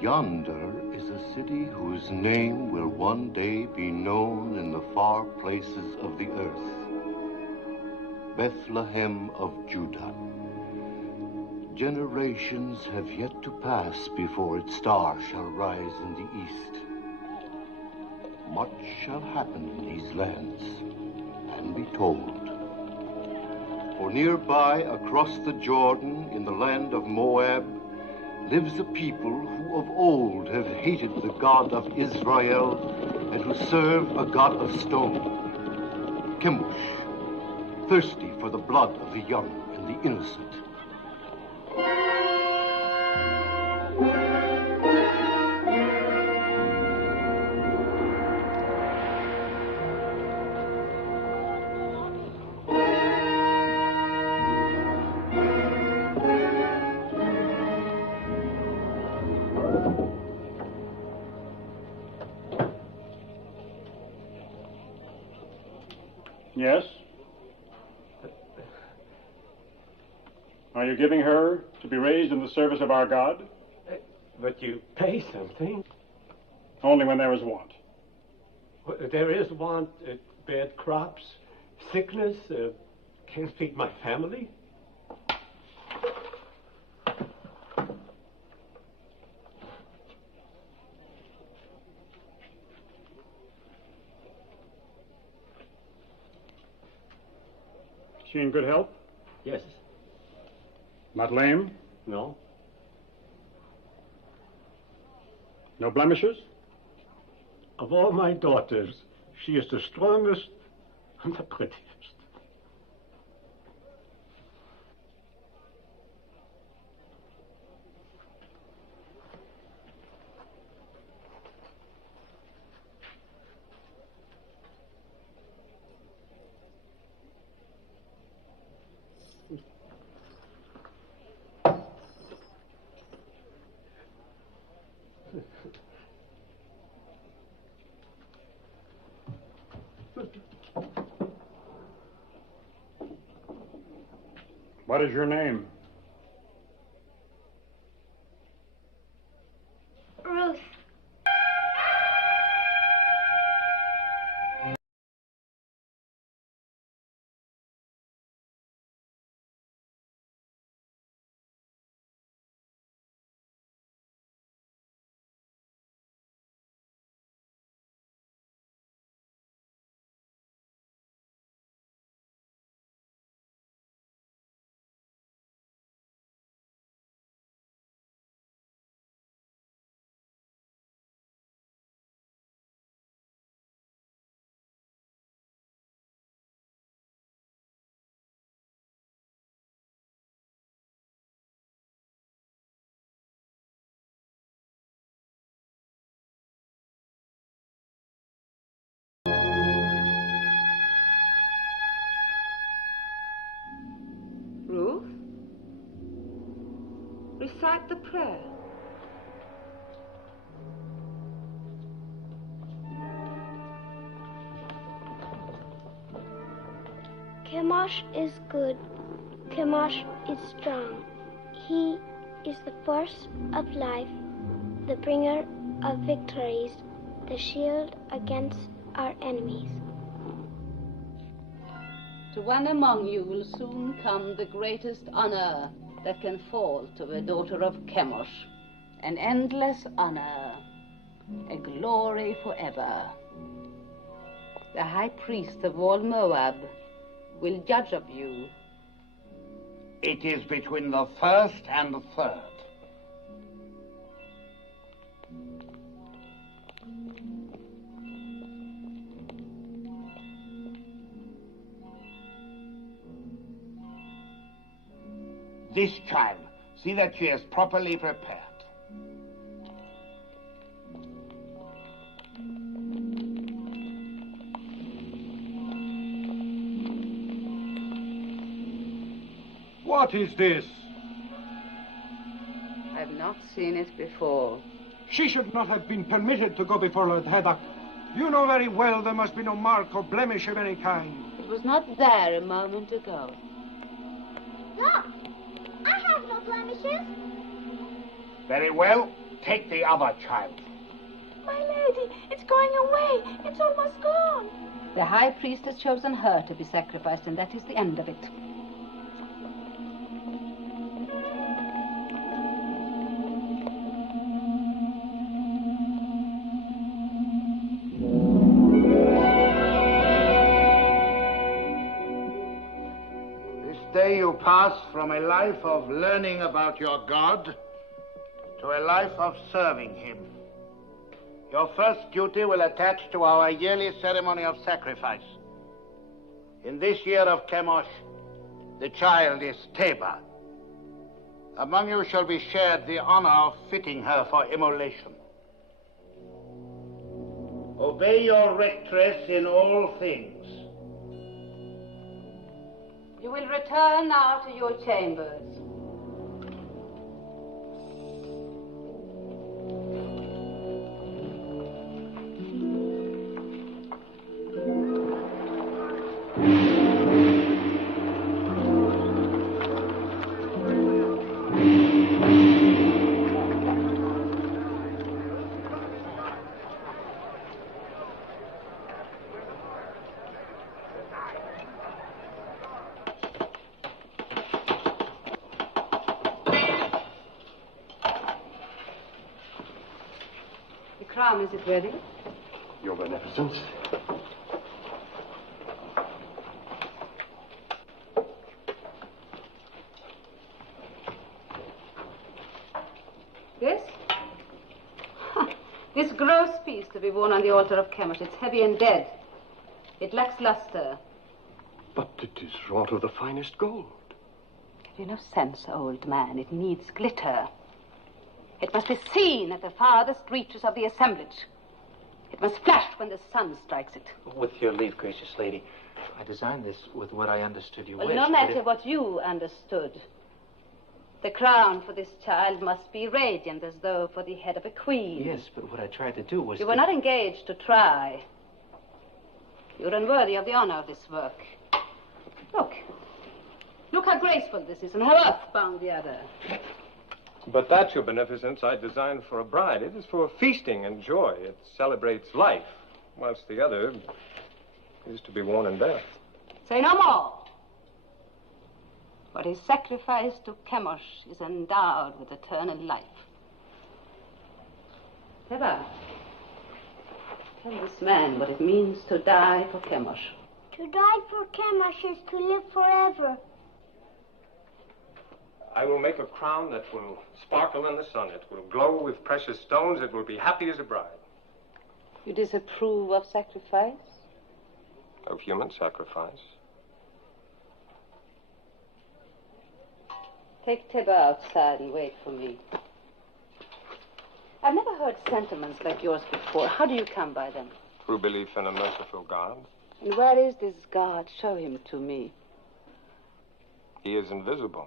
Yonder is a city whose name will one day be known in the far places of the earth. Bethlehem of Judah. Generations have yet to pass before its star shall rise in the east. Much shall happen in these lands and be told. For nearby, across the Jordan, in the land of Moab, lives a people who of old have hated the God of Israel and who serve a God of stone. Kimosh, thirsty for the blood of the young and the innocent. Yes? Are you giving her to be raised in the service of our God? But you pay something. Only when there is want. There is want, bad crops, sickness, can't feed my family. Is she in good health? Yes. Not lame? No. No blemishes? Of all my daughters, she is the strongest and the prettiest. What is your name? Ruth. Ruth, recite the prayer. Kimosh is good. Kimosh is strong. He is the force of life, the bringer of victories, the shield against our enemies. To one among you will soon come the greatest honor that can fall to the daughter of Kimosh. An endless honor, a glory forever. The high priest of all Moab will judge of you. It is between the first and the third. This child, see that she is properly prepared. What is this? I've not seen it before. She should not have been permitted to go before Lord Haddock. You know very well there must be no mark or blemish of any kind. It was not there a moment ago. Look, I have no blemishes. Very well. take the other child. My lady, it's going away. It's almost gone. The high priest has chosen her to be sacrificed, and that is the end of it. Day you pass from a life of learning about your God to a life of serving him. Your first duty will attach to our yearly ceremony of sacrifice. In this year of Kimosh, the child is Teba. Among you shall be shared the honor of fitting her for immolation. Obey your rectress in all things. You will return now to your chambers. Is it ready? Your Beneficence. This? This gross piece to be worn on the altar of Kimosh. It's heavy and dead. It lacks luster. But it is wrought of the finest gold. Have you no sense, old man? It needs glitter. It must be seen at the farthest reaches of the assemblage. It must flash when the sun strikes it. With your leave, gracious lady, I designed this with what I understood you wished. No matter what you understood. The crown for this child must be radiant, as though for the head of a queen. Yes, but what I tried to do was You were not engaged to try. You're unworthy of the honor of this work. Look. Look how graceful this is and how earthbound the other. But that, Your Beneficence, I designed for a bride. It is for feasting and joy. It celebrates life, whilst the other is to be worn in death. Say no more. What is sacrificed to Kimosh is endowed with eternal life. Teba, tell this man what it means to die for Kimosh. To die for Kimosh is to live forever. I will make a crown that will sparkle in the sun. It will glow with precious stones. It will be happy as a bride. You disapprove of sacrifice? Of human sacrifice. Take Teba outside and wait for me. I've never heard sentiments like yours before. How do you come by them? Through belief in a merciful God. And where is this God? Show him to me. He is invisible.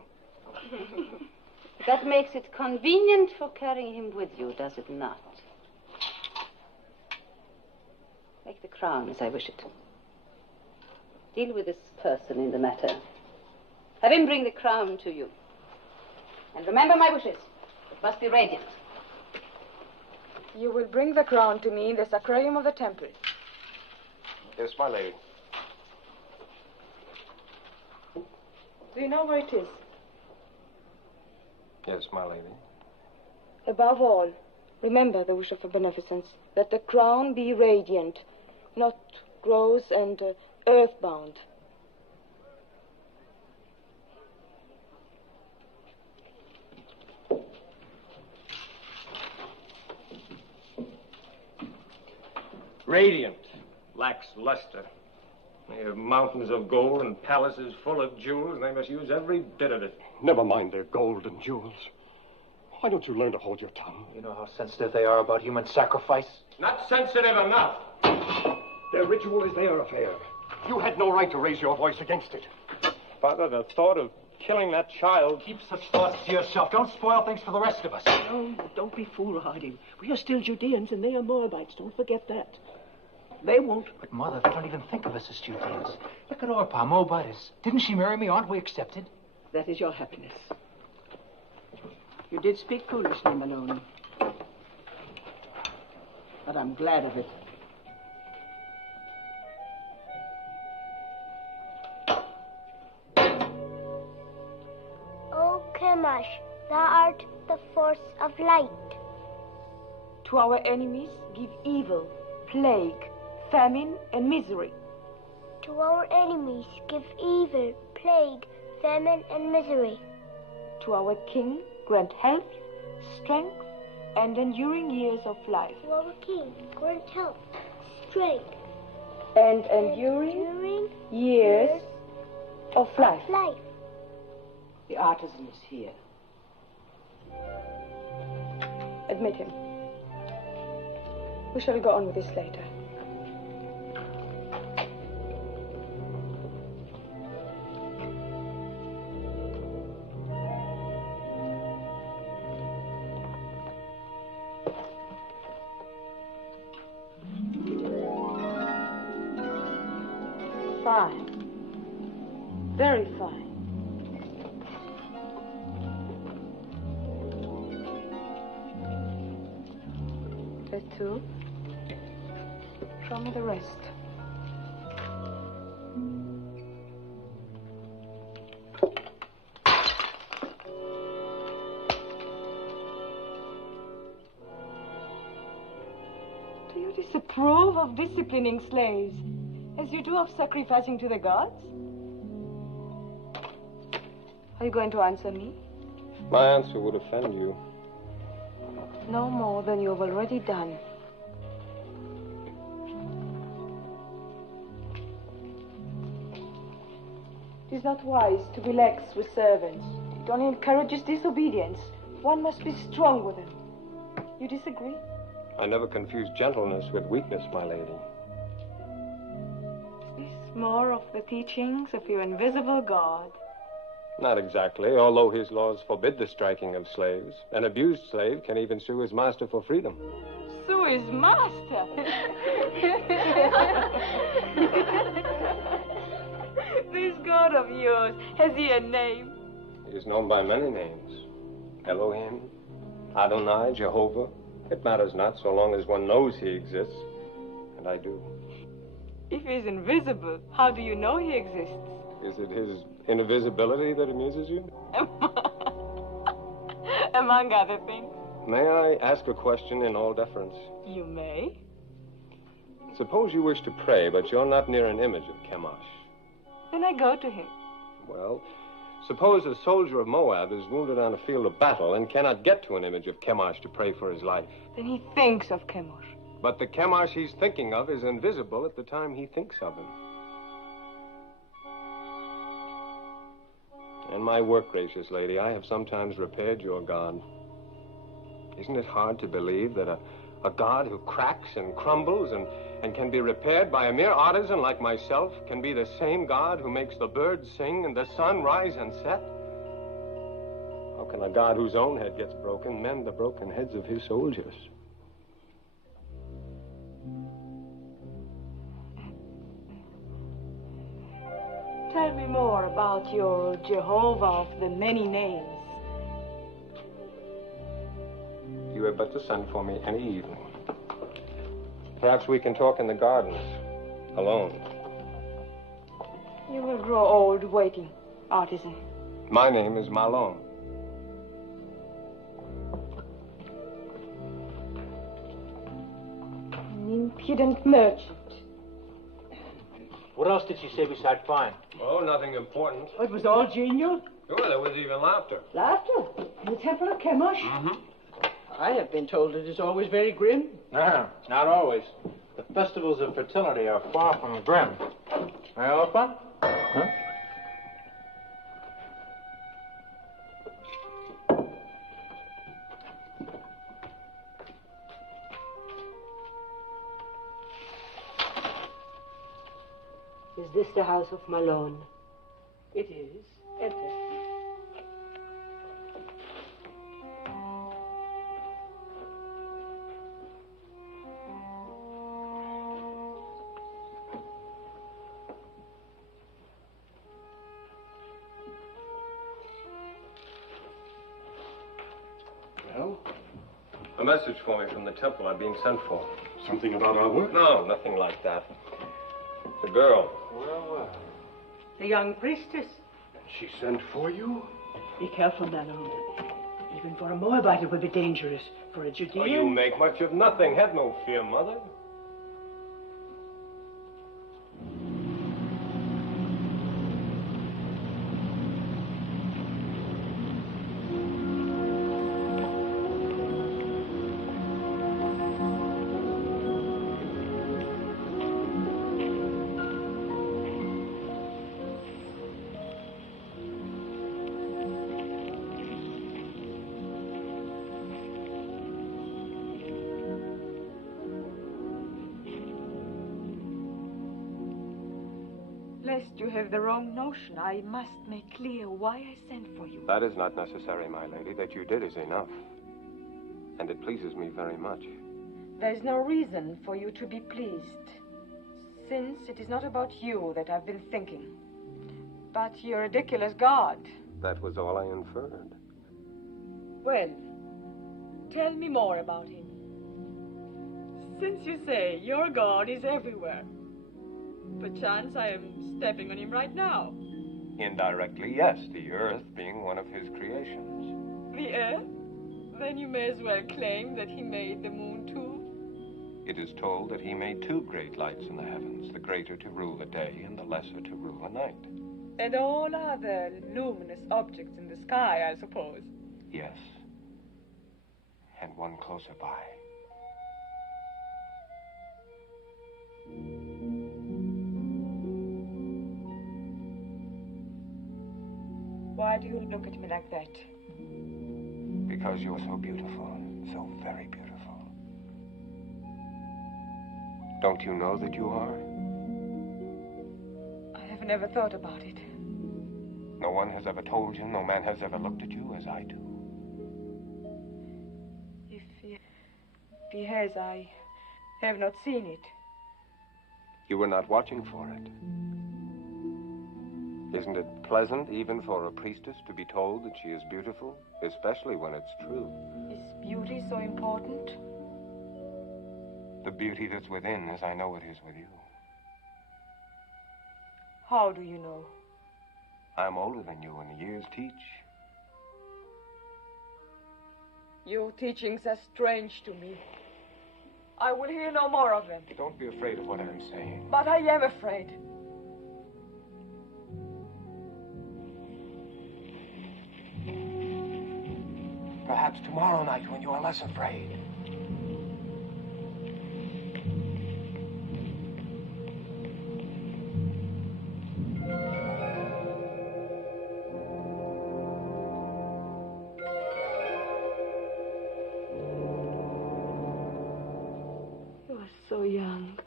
That makes it convenient for carrying him with you, does it not? Make the crown as I wish it. Deal with this person in the matter. Have him bring the crown to you. And remember my wishes. It must be radiant. You will bring the crown to me in the sacrarium of the temple. Yes, my lady. Do you know where it is? Yes, my lady. Above all, remember the wish of a beneficence, that the crown be radiant, not gross and earthbound. Radiant, lacks luster. They have mountains of gold and palaces full of jewels, and they must use every bit of it. Never mind their gold and jewels. Why don't you learn to hold your tongue? You know how sensitive they are about human sacrifice? Not sensitive enough. Their ritual is their affair. You had no right to raise your voice against it. Father, the thought of killing that child... Keep such thoughts to yourself. Don't spoil things for the rest of us. No, don't be foolhardy. We are still Judeans and they are Moabites. Don't forget that. They won't. But, Mother, they don't even think of us as Judeans. Look at Orpah, Moabitess. Didn't she marry me? Aren't we accepted? That is your happiness. You did speak foolishly, Maloney. but I'm glad of it. O Kimosh, thou art the force of light. To our enemies, give evil, plague, famine, and misery. To our enemies, give evil, plague, famine, and misery. To our king, grant health, strength, and enduring years of life. To our king, grant health, strength, and enduring years of life. The artisan is here. Admit him. We shall go on with this later. Fine. Very fine. That too. Show me the rest. Do you disapprove of disciplining slaves as you do of sacrificing to the gods? Are you going to answer me? My answer would offend you. No more than you have already done. It is not wise to be lax with servants. It only encourages disobedience. One must be strong with them. You disagree? I never confuse gentleness with weakness, my lady. Is this more of the teachings of your invisible God? Not exactly, although his laws forbid the striking of slaves. An abused slave can even sue his master for freedom. Sue his master? This God of yours, has he a name? He is known by many names. Elohim, Adonai, Jehovah. It matters not so long as one knows he exists. And I do. If he is invisible, how do you know he exists? Is it his invisibility that amuses you? Among other things. May I ask a question in all deference? You may. Suppose you wish to pray, but you're not near an image of Kimosh. Then I go to him. Well, suppose a soldier of Moab is wounded on a field of battle and cannot get to an image of Kimosh to pray for his life. Then he thinks of Kimosh. But the Kimosh he's thinking of is invisible at the time he thinks of him. In my work, gracious lady, I have sometimes repaired your God. Isn't it hard to believe that a God who cracks and crumbles and can be repaired by a mere artisan like myself can be the same God who makes the birds sing and the sun rise and set? How can a God whose own head gets broken mend the broken heads of his soldiers? Tell me more about your Jehovah of the many names. You have but to send for me any evening. Perhaps we can talk in the gardens, alone. You will grow old waiting, artisan. My name is Malone. An impudent merchant. What else did she say besides fine? Oh, nothing important. It was all genial. Oh, there was even laughter. Laughter? In the temple of Kimosh? Mm-hmm. I have been told it is always very grim. No, not always. The festivals of fertility are far from grim. May I open? Huh? Is this the house of Malone? It is. Enter. Well, A message for me from the temple. I'm being sent for. Something about our work? No, nothing like that. The girl. Well. The young priestess. She sent for you? Be careful, Naomi. Even for a Moabite it would be dangerous. For a Judean... Oh, you make much of nothing. Have no fear, Mother. Lest you have the wrong notion, I must make clear why I sent for you. That is not necessary, my lady. That you did is enough. And it pleases me very much. There's no reason for you to be pleased, since it is not about you that I've been thinking, but your ridiculous God. That was all I inferred. Well, tell me more about him. Since you say your God is everywhere, perchance I am stepping on him right now. Indirectly, yes, the earth being one of his creations. The earth? Then you may as well claim that he made the moon too. It is told that he made two great lights in the heavens, the greater to rule the day and the lesser to rule the night. And all other luminous objects in the sky, I suppose. Yes. And one closer by. Why do you look at me like that? Because you're so beautiful, so very beautiful. Don't you know that you are? I have never thought about it. No one has ever told you, no man has ever looked at you as I do. If he has, I have not seen it. You were not watching for it. Isn't it pleasant, even for a priestess, to be told that she is beautiful, especially when it's true? Is beauty so important? The beauty that's within, as I know it is with you. How do you know? I'm older than you, and the years teach. Your teachings are strange to me. I will hear no more of them. Don't be afraid of what I'm saying. But I am afraid. Perhaps tomorrow night when you are less afraid. You are so young.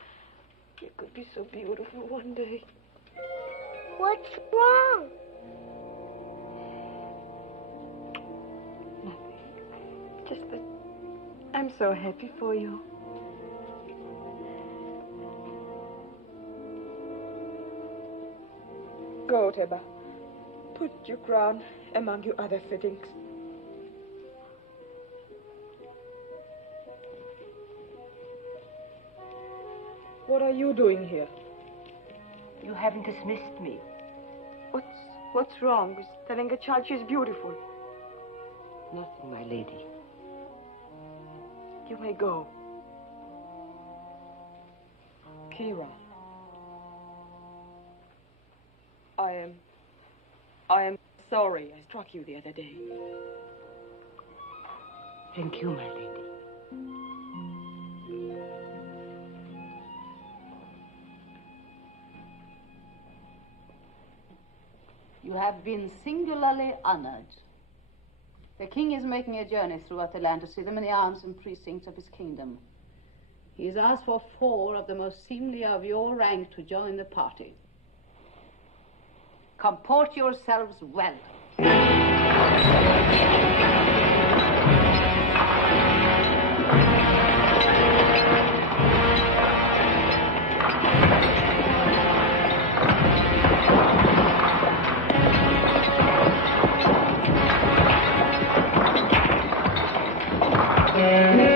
You could be so beautiful one day. What's wrong? Just that I'm so happy for you. Go, Teba. Put your crown among your other fittings. What are you doing here? You haven't dismissed me. What's wrong with telling a child she's beautiful? Nothing, my lady. You may go. Kira. I am sorry I struck you the other day. Thank you, my lady. You have been singularly honored. The king is making a journey throughout the land to see the many arms and precincts of his kingdom. He has asked for 4 of the most seemly of your rank to join the party. Comport yourselves well. Yeah.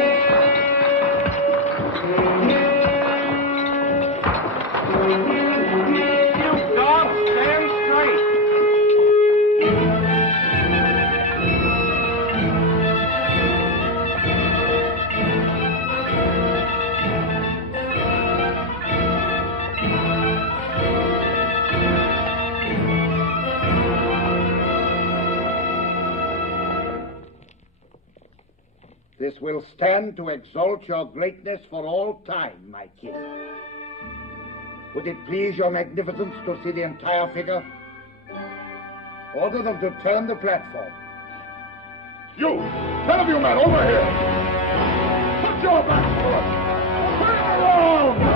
This will stand to exalt your greatness for all time, my king. Would it please your magnificence to see the entire figure? Order them to turn the platform. You! 10 of you men, over here! Put your backs to it! Turn around!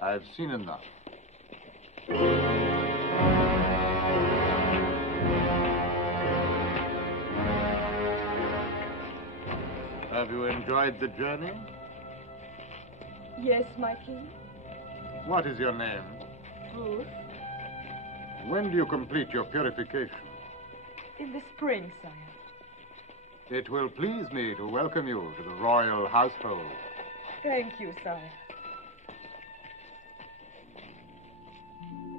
I've seen enough. Have you enjoyed the journey? Yes, my king. What is your name? Ruth. When do you complete your purification? In the spring, sire. It will please me to welcome you to the royal household. Thank you, sire.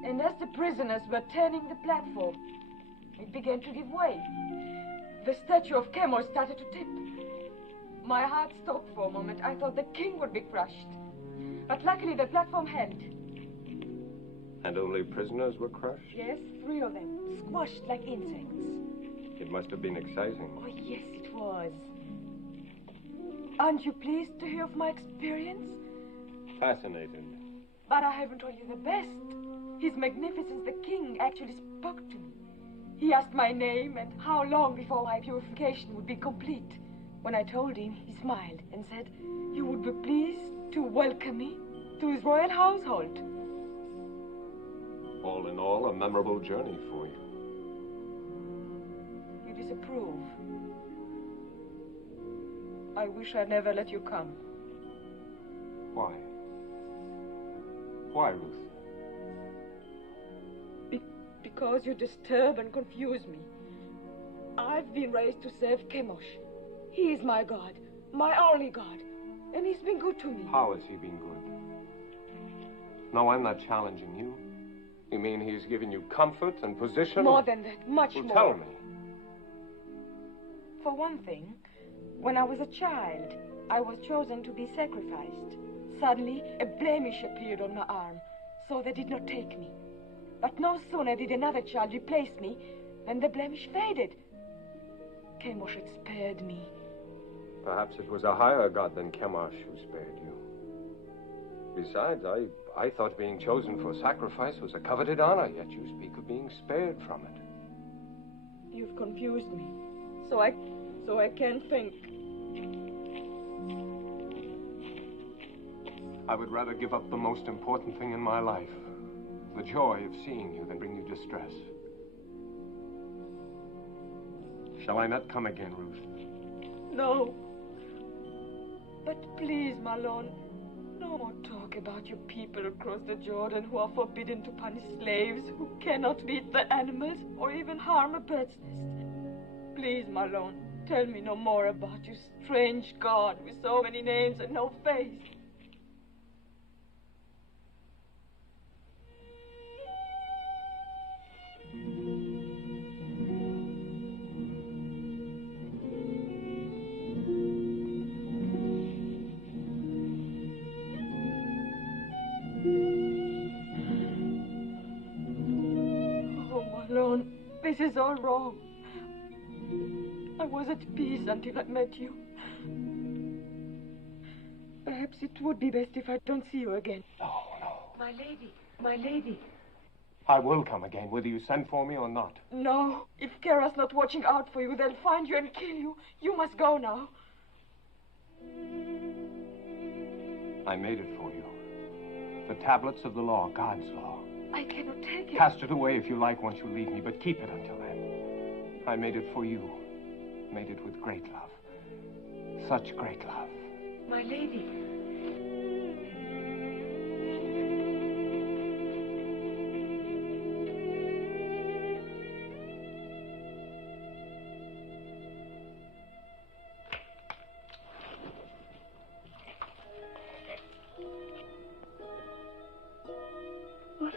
And as the prisoners were turning the platform, it began to give way. The statue of Kimosh started to tip. My heart stopped for a moment. I thought the king would be crushed. But luckily the platform held. And only prisoners were crushed? Yes, 3 of them, squashed like insects. It must have been exciting. Oh, yes, it was. Aren't you pleased to hear of my experience? Fascinated. But I haven't told you the best. His Magnificence the King actually spoke to me. He asked my name and how long before my purification would be complete. When I told him, he smiled and said he would be pleased to welcome me to his royal household. All in all, a memorable journey for you. You disapprove. I wish I'd never let you come. Why? Why, Ruth? Because you disturb and confuse me. I've been raised to serve Kimosh. He is my God, my only God, and he's been good to me. How has he been good? No, I'm not challenging you. You mean he's given you comfort and position? More than that, much well, more. Tell me. For one thing, when I was a child, I was chosen to be sacrificed. Suddenly, a blemish appeared on my arm, so they did not take me. But no sooner did another child replace me than the blemish faded. Kimosh had spared me. Perhaps it was a higher god than Kimosh who spared you. Besides, I thought being chosen for sacrifice was a coveted honor, yet you speak of being spared from it. You've confused me, so I can't think. I would rather give up the most important thing in my life, the joy of seeing you, than bring you distress. Shall I not come again, Ruth? No. But please, my lord, no more talk about your people across the Jordan who are forbidden to punish slaves, who cannot beat the animals or even harm a bird's nest. Please, my lord, tell me no more about your strange God with so many names and no face. This is all wrong. I was at peace until I met you. Perhaps it would be best if I don't see you again. No. My lady. I will come again, whether you send for me or not. No. If Kara's not watching out for you, they'll find you and kill you. You must go now. I made it for you. The tablets of the law, God's law. I cannot take it. Cast it away if you like once you leave me, but keep it until then. I made it for you. Made it with great love. Such great love. My lady.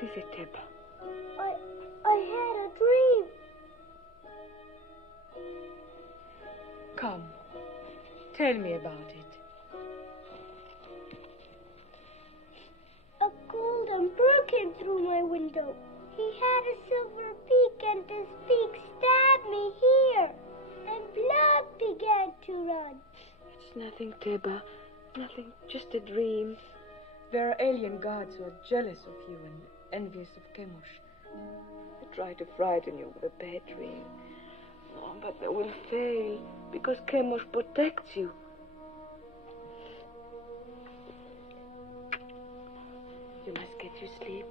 is it, Teba? I had a dream. Come, tell me about it. A golden bird came through my window. He had a silver beak, and his beak stabbed me here, and blood began to run. It's nothing, Teba. Nothing, just a dream. There are alien gods who are jealous of you and envious of Kimosh. They try to frighten you with a bad dream. Oh, but they will fail, because Kimosh protects you. You must get your sleep.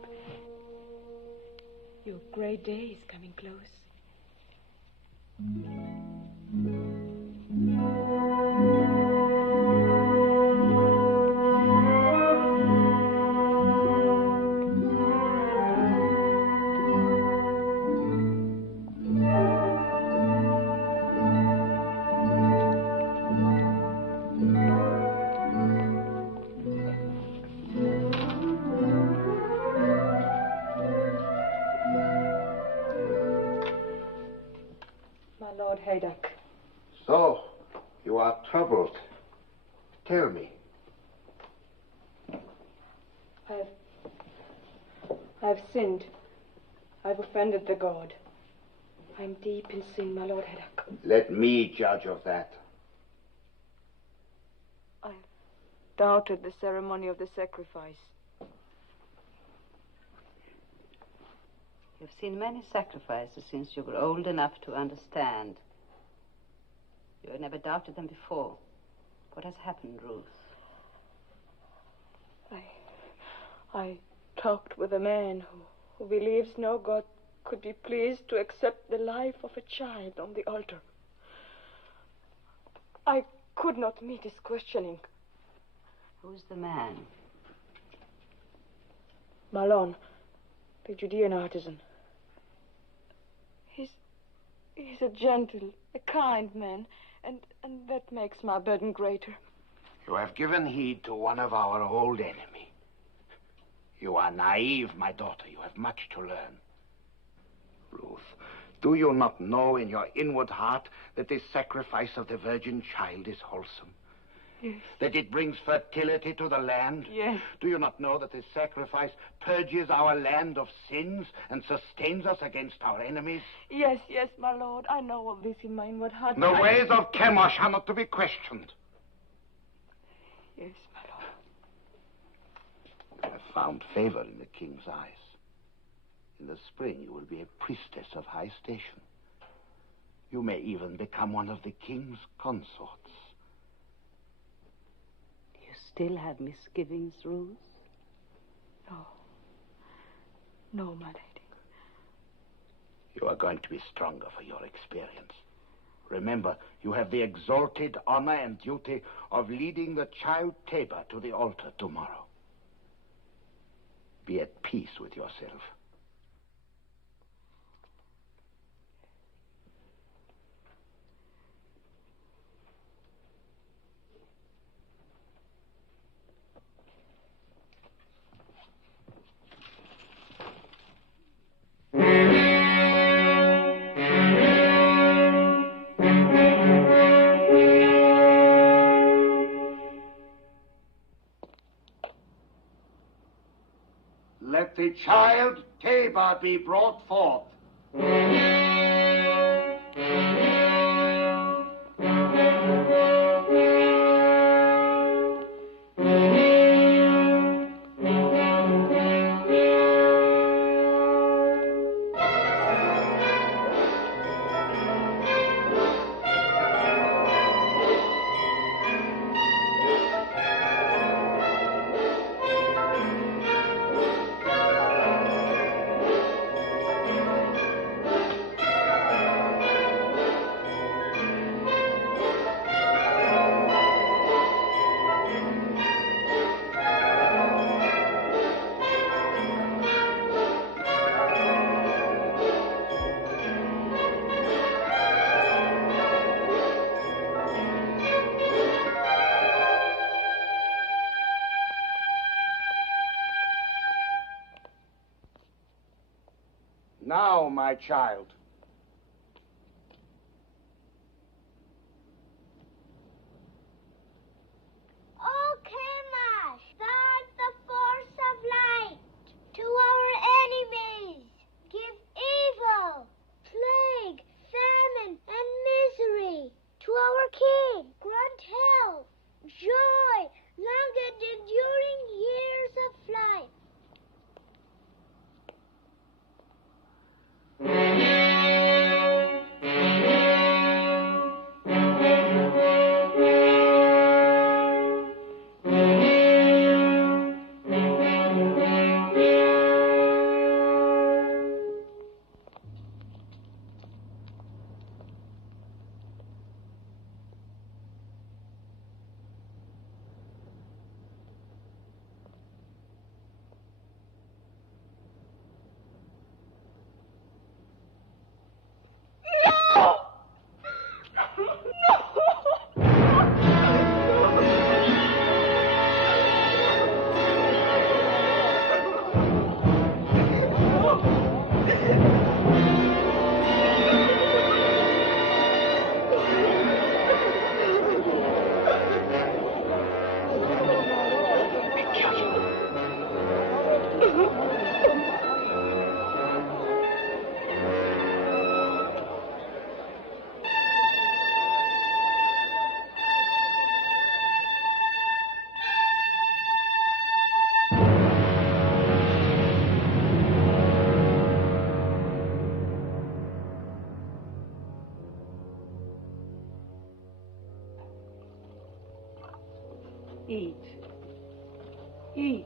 Your great day is coming close. So, you are troubled. Tell me. I've sinned. I've offended the god. I'm deep in sin, my lord Heddock. Let me judge of that. I've doubted the ceremony of the sacrifice. You've seen many sacrifices since you were old enough to understand. You had never doubted them before. What has happened, Ruth? I talked with a man who believes no god could be pleased to accept the life of a child on the altar. I could not meet his questioning. Who's the man? Malon, the Judean artisan. He's a gentle, a kind man, and that makes my burden greater. You have given heed to one of our old enemies. You are naive, my daughter. You have much to learn. Ruth, do you not know in your inward heart that this sacrifice of the virgin child is wholesome? Yes. That it brings fertility to the land? Yes. Do you not know that this sacrifice purges our land of sins and sustains us against our enemies? Yes, my lord. I know all this in my inward heart. The ways of Kimosh are not to be questioned. Yes, my lord. You have found favor in the king's eyes. In the spring, you will be a priestess of high station. You may even become one of the king's consorts. You still have misgivings, Ruth? No, my lady. You are going to be stronger for your experience. Remember, you have the exalted honor and duty of leading the child Teba to the altar tomorrow. Be at peace with yourself. Let the child Teba be brought forth. Now, my child. O Kimosh, guard the force of light. To our enemies, give evil, plague, famine, and misery. To our king, grant health, joy, long and enduring years of life. Eat. Eat.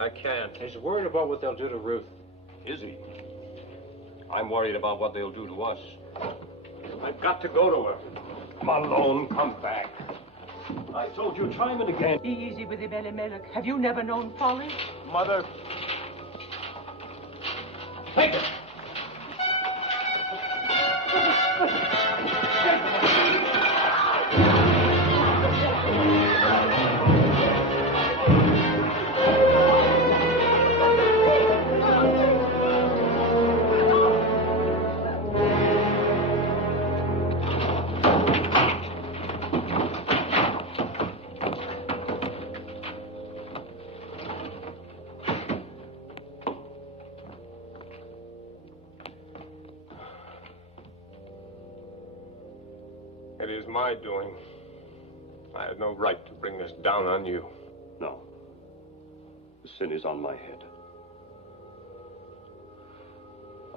I can't. He's worried about what they'll do to Ruth. Is he? I'm worried about what they'll do to us. I've got to go to her. Malone, come back. I told you time and again. Be easy with him, Elimelech. Have you never known folly? Mother. Take it. It is my doing. I had no right to bring this down on you. No. The sin is on my head.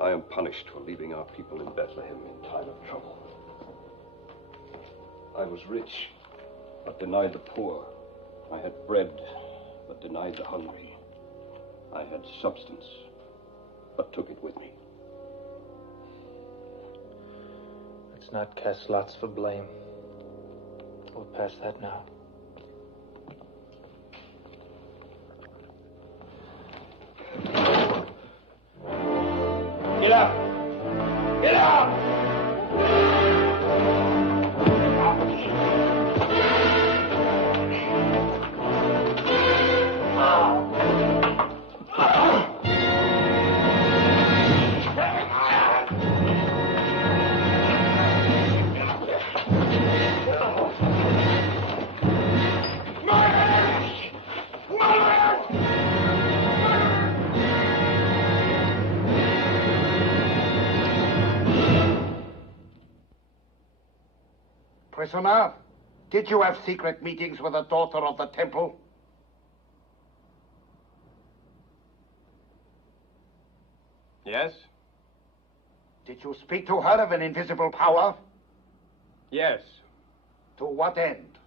I am punished for leaving our people in Bethlehem in time of trouble. I was rich, but denied the poor. I had bread, but denied the hungry. I had substance, but took it with me. Let's not cast lots for blame. We'll pass that now. Get up! Get up! Prisoner, did you have secret meetings with the daughter of the temple? Yes? Did you speak to her of an invisible power? Yes. To what end?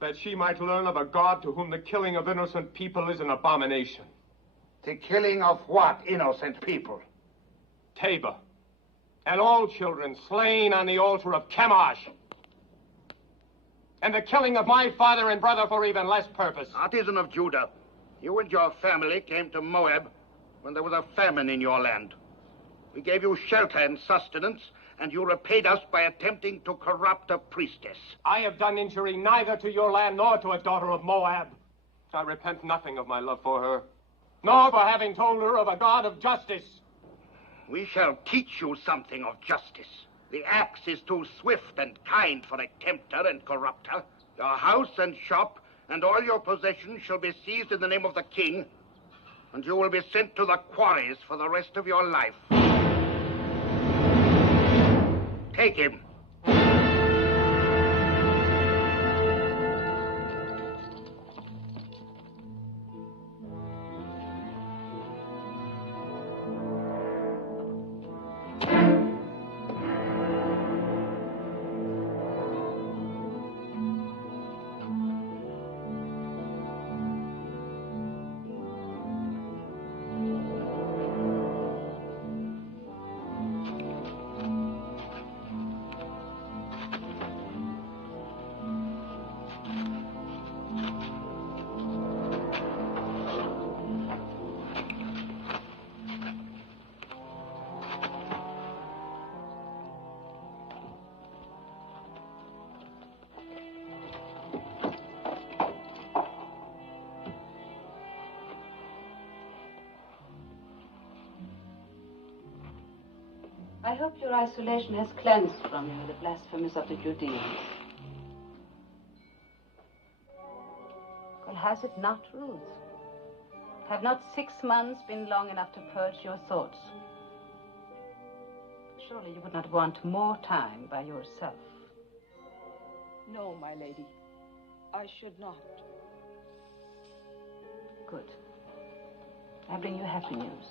That she might learn of a God to whom the killing of innocent people is an abomination. The killing of what innocent people? Tabor. And all children slain on the altar of Kimosh. And the killing of my father and brother for even less purpose. Artisan of Judah, you and your family came to Moab when there was a famine in your land. We gave you shelter and sustenance, and you repaid us by attempting to corrupt a priestess. I have done injury neither to your land nor to a daughter of Moab. I repent nothing of my love for her, nor for having told her of a God of justice. We shall teach you something of justice. The axe is too swift and kind for a tempter and corrupter. Your house and shop and all your possessions shall be seized in the name of the king, and you will be sent to the quarries for the rest of your life. Take him. I hope your isolation has cleansed from you the blasphemies of the Judeans. Well, has it not, Ruth? Have not 6 months been long enough to purge your thoughts? Surely you would not want more time by yourself. No, my lady. I should not. Good. I bring you happy news.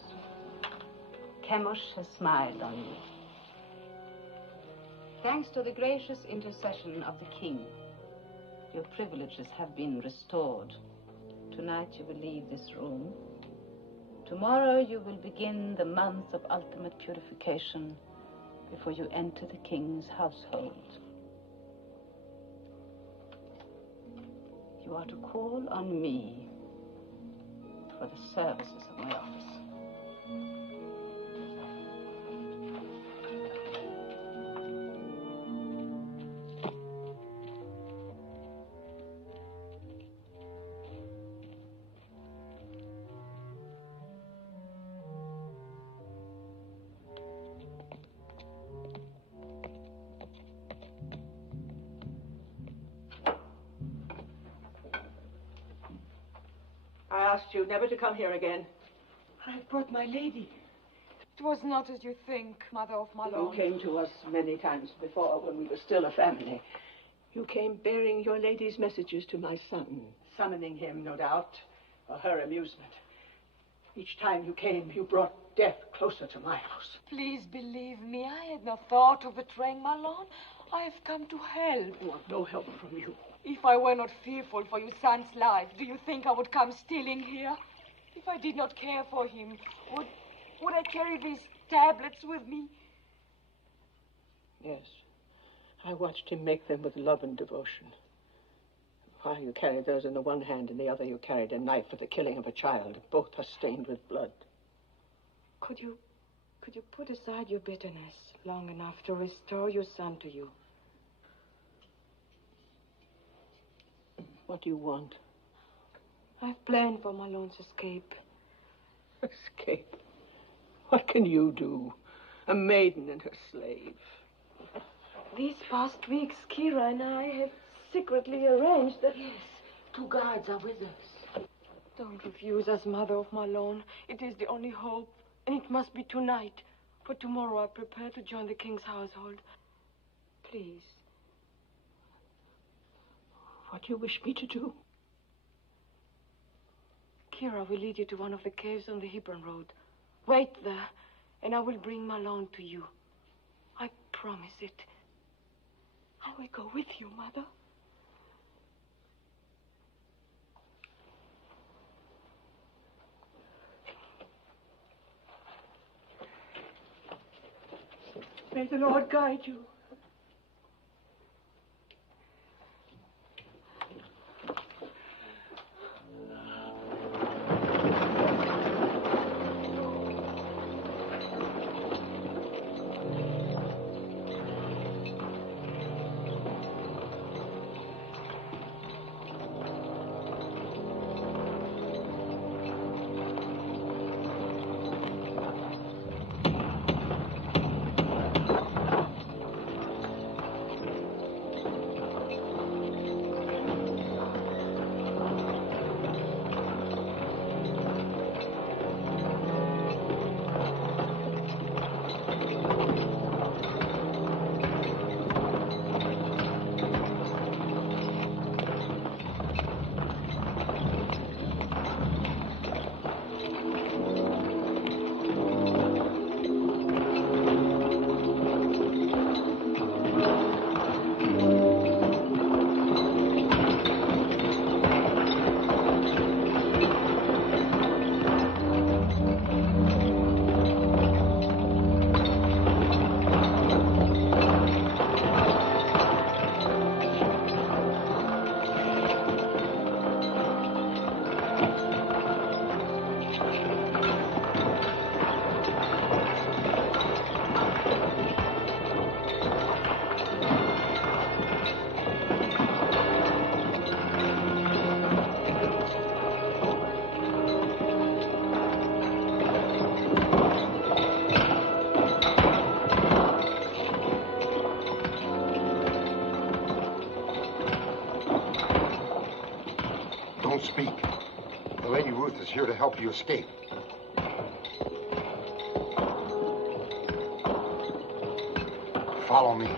Kimosh has smiled on you. Thanks to the gracious intercession of the king, your privileges have been restored. Tonight you will leave this room. Tomorrow you will begin the month of ultimate purification before you enter the king's household. You are to call on me for the services of my office. I asked you never to come here again. I brought my lady. It was not as you think, mother of my You lord. came to us many times before when we were still a family. You came bearing your lady's messages to my son, summoning him, no doubt, for her amusement. Each time you came, you brought death closer to my house. Please believe me, I had no thought of betraying my lord. I have come to help. I want no help from you. If I were not fearful for your son's life, do you think I would come stealing here? If I did not care for him, would I carry these tablets with me? Yes. I watched him make them with love and devotion. While you carried those in the one hand, in the other you carried a knife for the killing of a child. Both are stained with blood. Could you put aside your bitterness long enough to restore your son to you? What do you want? I've planned for my lord's escape. Escape? What can you do? A maiden and her slave. These past weeks, Kira and I have secretly arranged that... Yes, 2 guards are with us. Don't refuse us, mother of my lord. It is the only hope, and it must be tonight. For tomorrow I prepare to join the king's household. Please. What do you wish me to do? Kira will lead you to one of the caves on the Hebron road. Wait there, and I will bring Malone to you. I promise it. I will go with you, mother. May the Lord guide you. Don't speak. The Lady Ruth is here to help you escape. Follow me.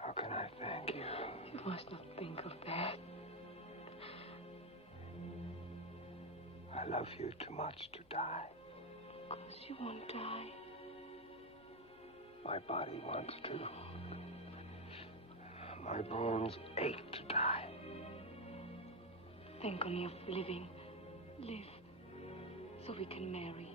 How can I thank you? You must not think of that. I love you too much to die. Because you won't die. My body wants to. My bones ache to die. Think only of living. Live. So we can marry.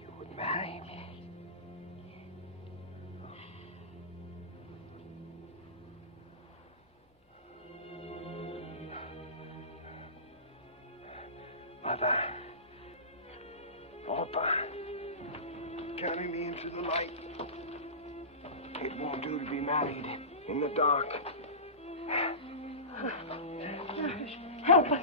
You would marry me? Mother. Papa. Carry me into the light. It won't do to be married in the dark. Help us.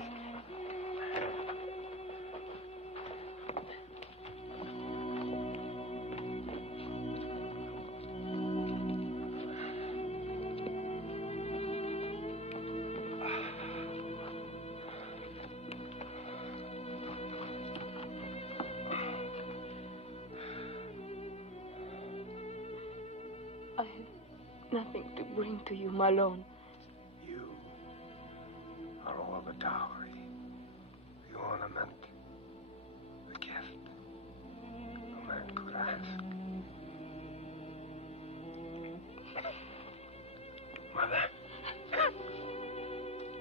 I have nothing to bring to you, Malone. You are all the dowry, the ornament, the gift a man could ask. Mother,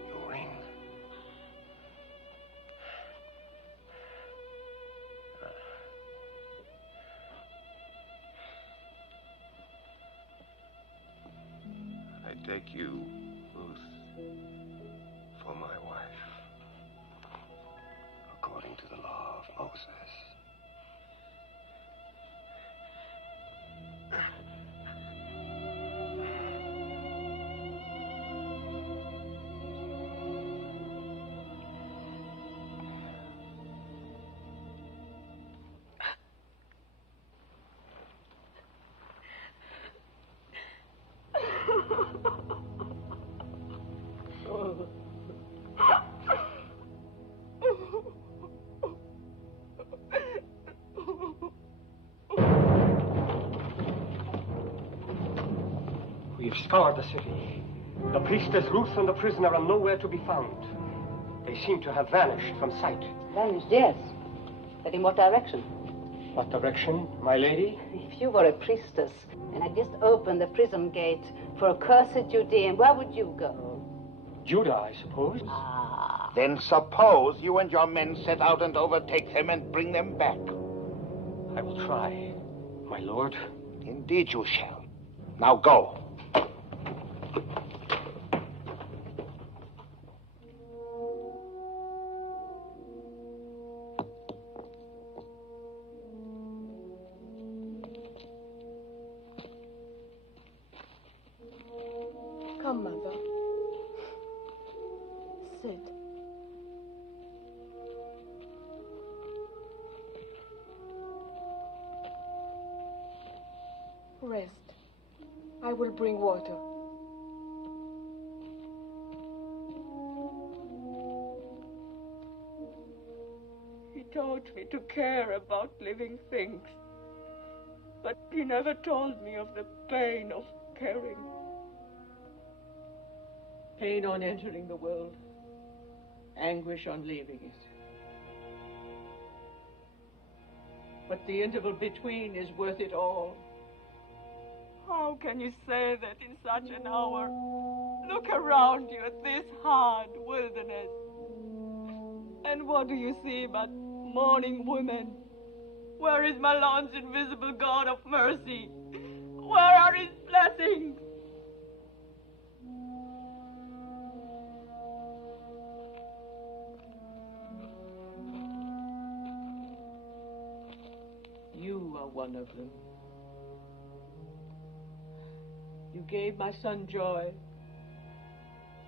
your ring. I take you, Ruth, for my wife, according to the law of Moses. We've scoured the city. The priestess Ruth and the prisoner are nowhere to be found. They seem to have vanished from sight. Vanished, yes. But in what direction? What direction, my lady? If you were a priestess and had just opened the prison gate for a cursed Judean, where would you go? Judah, I suppose. Ah. Then suppose you and your men set out and overtake them and bring them back. I will try, my lord. Indeed you shall. Now go. Come, Mother. Sit. Rest. I will bring water. He taught me to care about living things, but he never told me of the pain of caring. Pain on entering the world, anguish on leaving it. But the interval between is worth it all. How can you say that in such an hour? Look around you at this hard wilderness. And what do you see but mourning women? Where is my Lord's invisible God of mercy? Where are his blessings? You are one of them. You gave my son joy,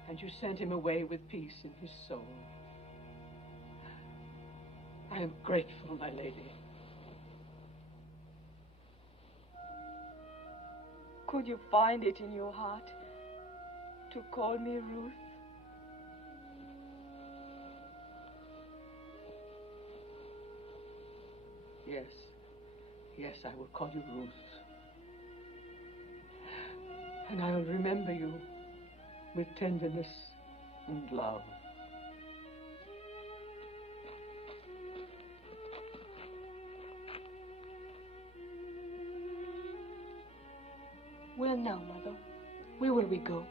and you sent him away with peace in his soul. I am grateful, my lady. Could you find it in your heart to call me Ruth? Yes. Yes, I will call you Ruth. And I will remember you with tenderness and love. Where now, Mother? Where will we go?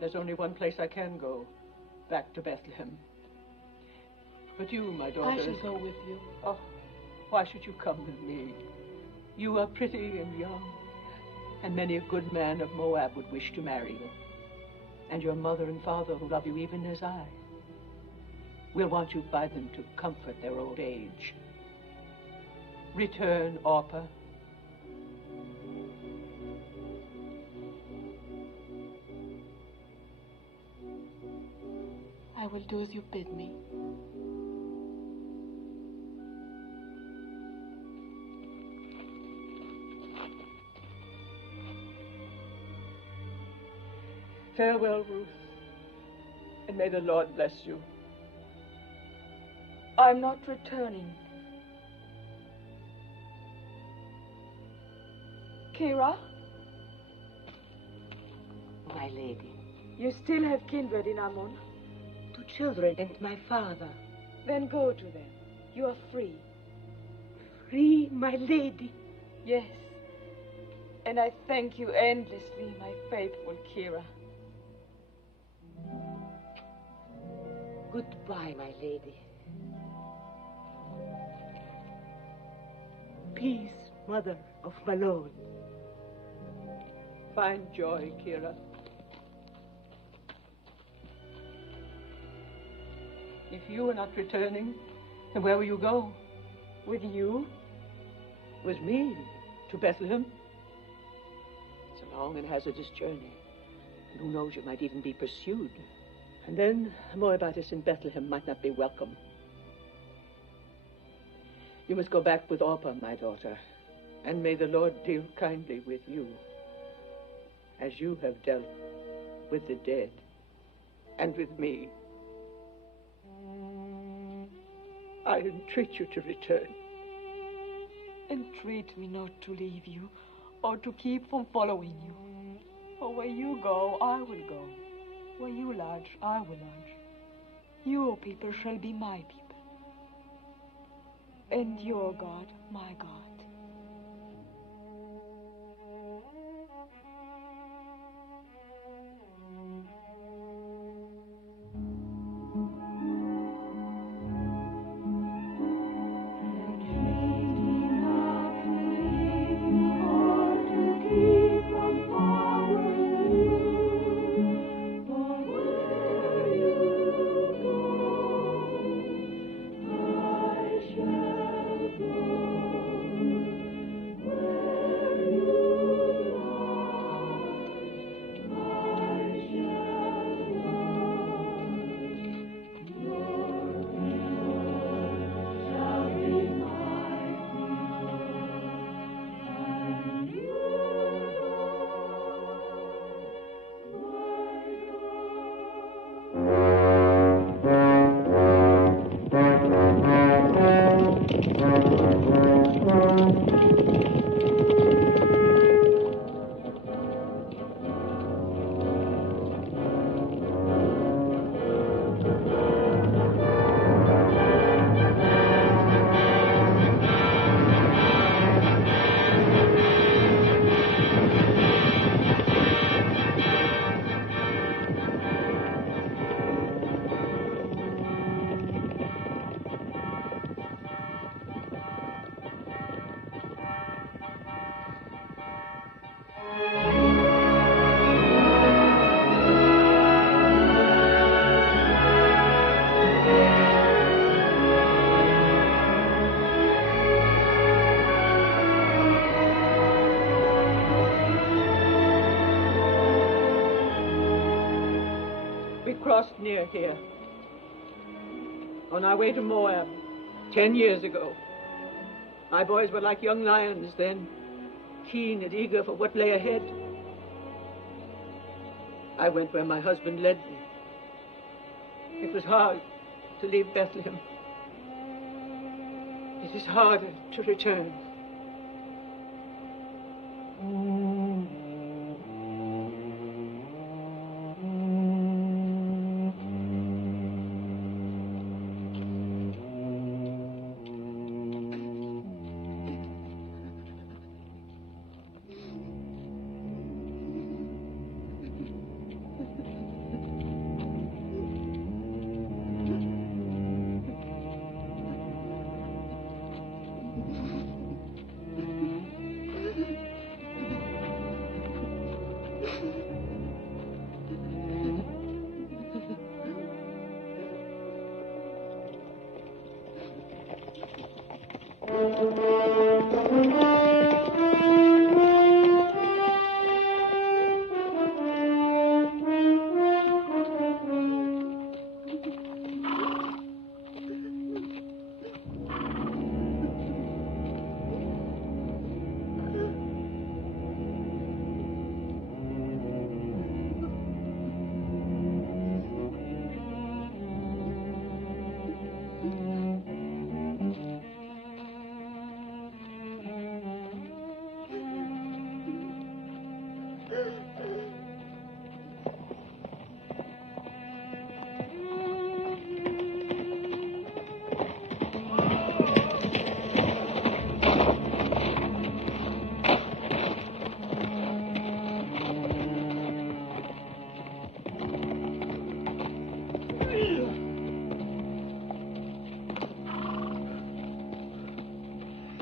There's only one place I can go, back to Bethlehem. But you, my daughter... I shall go with you. Oh, why should you come with me? You are pretty and young, and many a good man of Moab would wish to marry you. And your mother and father who love you even as I will want you by them to comfort their old age. Return, Orpah. I will do as you bid me. Farewell, Ruth, and may the Lord bless you. I'm not returning. Kira? My lady. You still have kindred in Ammon? 2 children and my father. Then go to them. You are free. Free, my lady. Yes. And I thank you endlessly, my faithful Kira. Goodbye, my lady. Peace, mother of my Lord. Find joy, Kira. If you are not returning, then where will you go? With you? With me, to Bethlehem. It's a long and hazardous journey. And who knows, you might even be pursued. And then a Moabitess in Bethlehem might not be welcome. You must go back with Orpah, my daughter, and may the Lord deal kindly with you. as you have dealt with the dead and with me. I entreat you to return. Entreat me not to leave you, or to keep from following you. For where you go, I will go. Where you lodge, I will lodge. Your people shall be my people, and your God, my God. Crossed near here, on our way to Moab, 10 years ago. My boys were like young lions then, keen and eager for what lay ahead. I went where my husband led me. It was hard to leave Bethlehem. It is harder to return.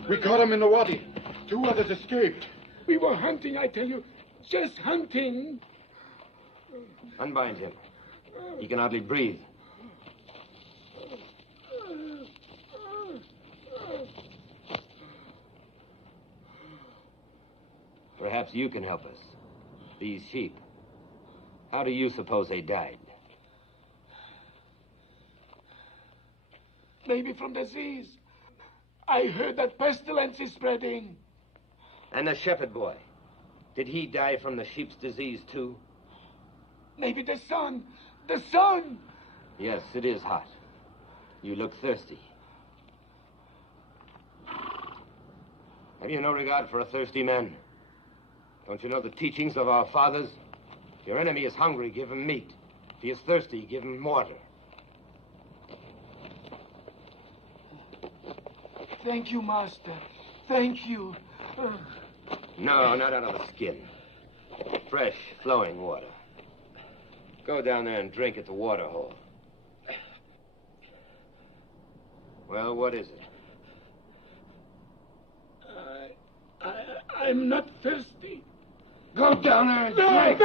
We caught him in the wadi. 2 others escaped. We were hunting, I tell you. Just hunting. Unbind him. He can hardly breathe. Perhaps you can help us. These sheep. How do you suppose they died? Maybe from disease. I heard that pestilence is spreading. And the shepherd boy. Did he die from the sheep's disease, too? Maybe the sun. The sun! Yes, it is hot. You look thirsty. Have you no regard for a thirsty man? Don't you know the teachings of our fathers? If your enemy is hungry, give him meat. If he is thirsty, give him water. Thank you, Master. Thank you. No, not out of the skin. Fresh, flowing water. Go down there and drink at the water hole. Well, what is it? I'm not thirsty. Go down there and No, drink.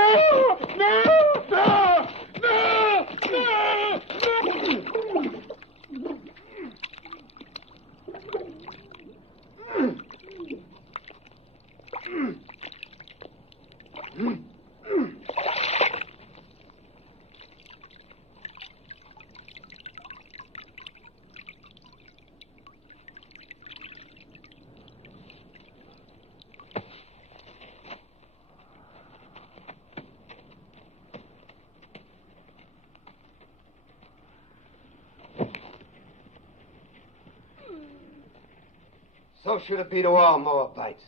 So should it be to all Moabites.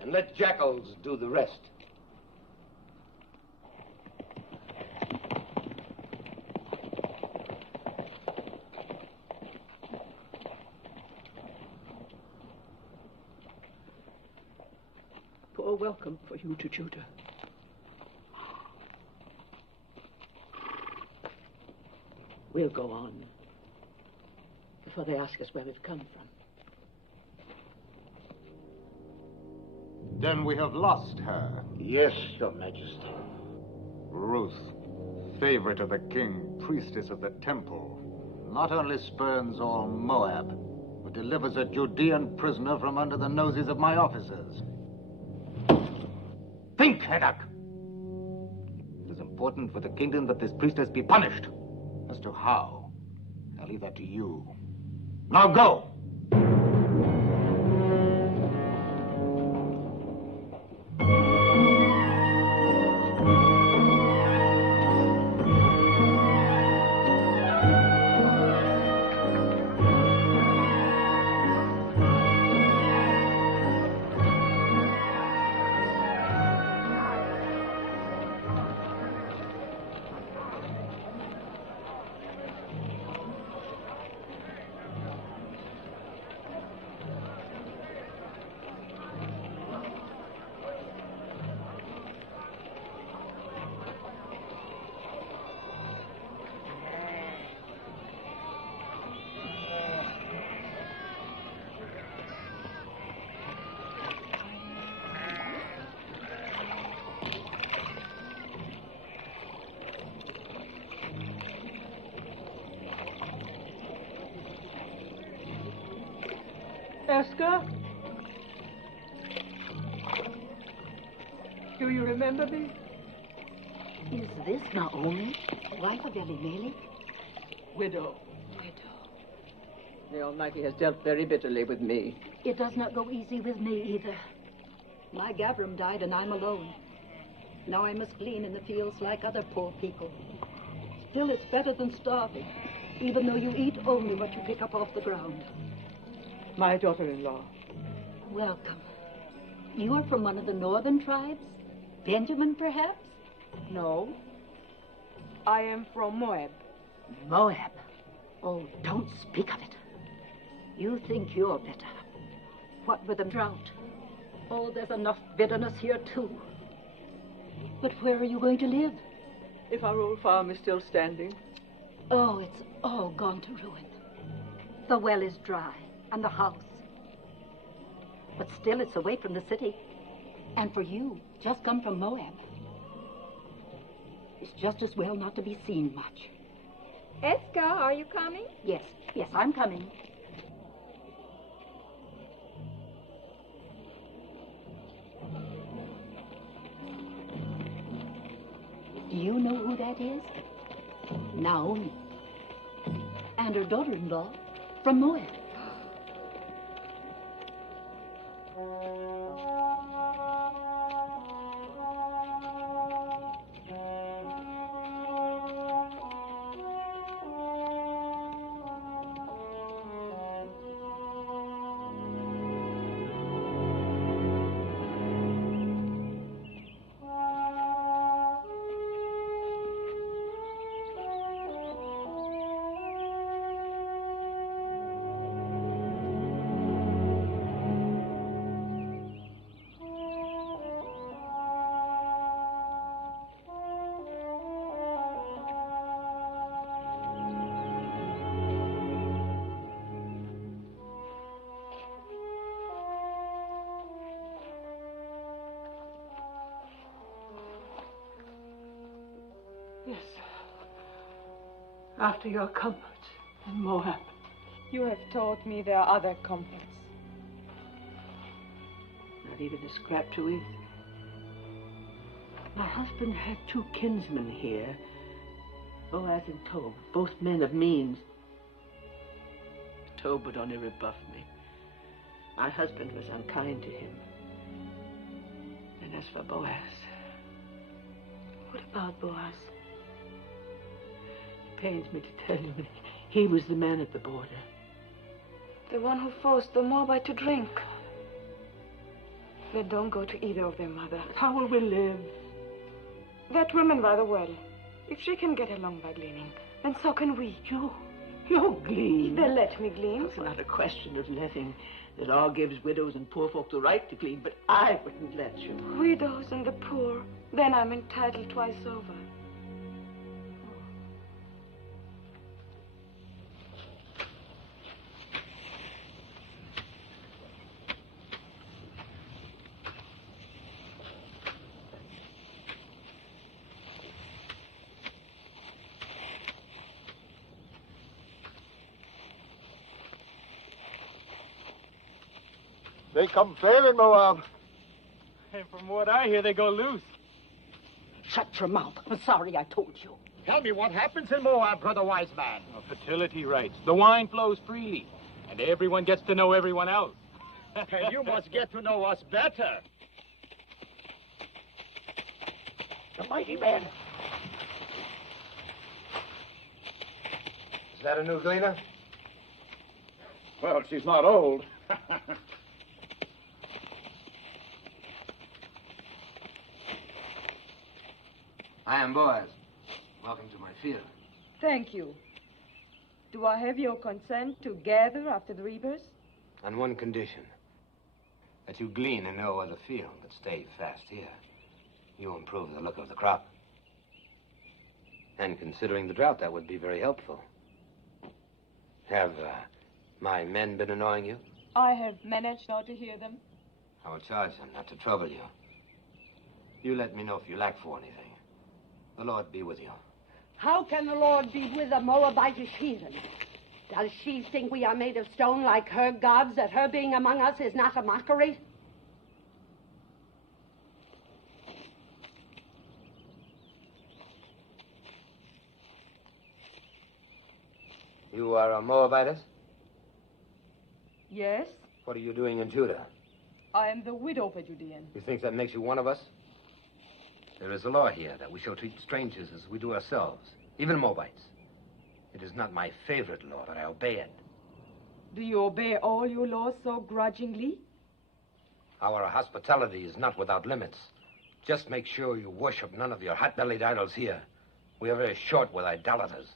And let jackals do the rest. Poor welcome for you to Judah. We'll go on before they ask us where we've come from. Then we have lost her. Yes, Your Majesty. Ruth, favorite of the king, priestess of the temple, not only spurns all Moab, but delivers a Judean prisoner from under the noses of my officers. Think, Heddak! It is important for the kingdom that this priestess be punished. As to how, I'll leave that to you. Now go! Esther? Do you remember me? Is this Naomi, wife of Elimelech? Widow. The Almighty has dealt very bitterly with me. It does not go easy with me either. My Gavram died and I'm alone. Now I must glean in the fields like other poor people. Still, it's better than starving, even though you eat only what you pick up off the ground. My daughter-in-law. Welcome. You are from one of the northern tribes? Benjamin, perhaps? No. I am from Moab. Moab? Oh, don't speak of it. You think you're better. What with the drought? Oh, there's enough bitterness here, too. But where are you going to live? If our old farm is still standing. Oh, it's all gone to ruin. The well is dry, and the house. But still, it's away from the city. And for you, just come from Moab. It's just as well not to be seen much. Esther, are you coming? Yes, I'm coming. Do you know who that is? Naomi. And her daughter-in-law from Moab. Yes. After your comforts in Moab. You have taught me there are other comforts. Not even a scrap to eat. My husband had 2 kinsmen here, Boaz and Tob, both men of means. Tob would only rebuff me. My husband was unkind to him. And as for Boaz... What about Boaz? It pains me to tell you, he was the man at the border. The one who forced the Moabite to drink. Then don't go to either of them, Mother. How will we live? That woman by the well. If she can get along by gleaning, then so can we. You glean. They'll let me glean. It's not a question of letting. The law gives widows and poor folk the right to glean, but I wouldn't let you. Widows and the poor. Then I'm entitled twice over. They come fair in Moab. And from what I hear, they go loose. Shut your mouth. I'm sorry I told you. Tell me what happens in Moab, brother wise man. Fertility rights. The wine flows freely, and everyone gets to know everyone else. And you must get to know us better. The mighty man. Is that a new gleaner? Well, she's not old. I am Boaz. Welcome to my field. Thank you. Do I have your consent to gather after the reapers? On one condition. That you glean in no other field, but stay fast here. You improve the look of the crop. And considering the drought, that would be very helpful. Have my men been annoying you? I have managed not to hear them. I will charge them not to trouble you. You let me know if you lack for anything. The Lord be with you. How can the Lord be with a Moabitish heathen? Does she think we are made of stone like her gods, that her being among us is not a mockery? You are a Moabitess? Yes, What are you doing in Judah? I am the widow of a Judean. You think that makes you one of us? There is a law here that we shall treat strangers as we do ourselves, even Moabites. It is not my favorite law, but I obey it. Do you obey all your laws so grudgingly? Our hospitality is not without limits. Just make sure you worship none of your hot-bellied idols here. We are very short with idolaters.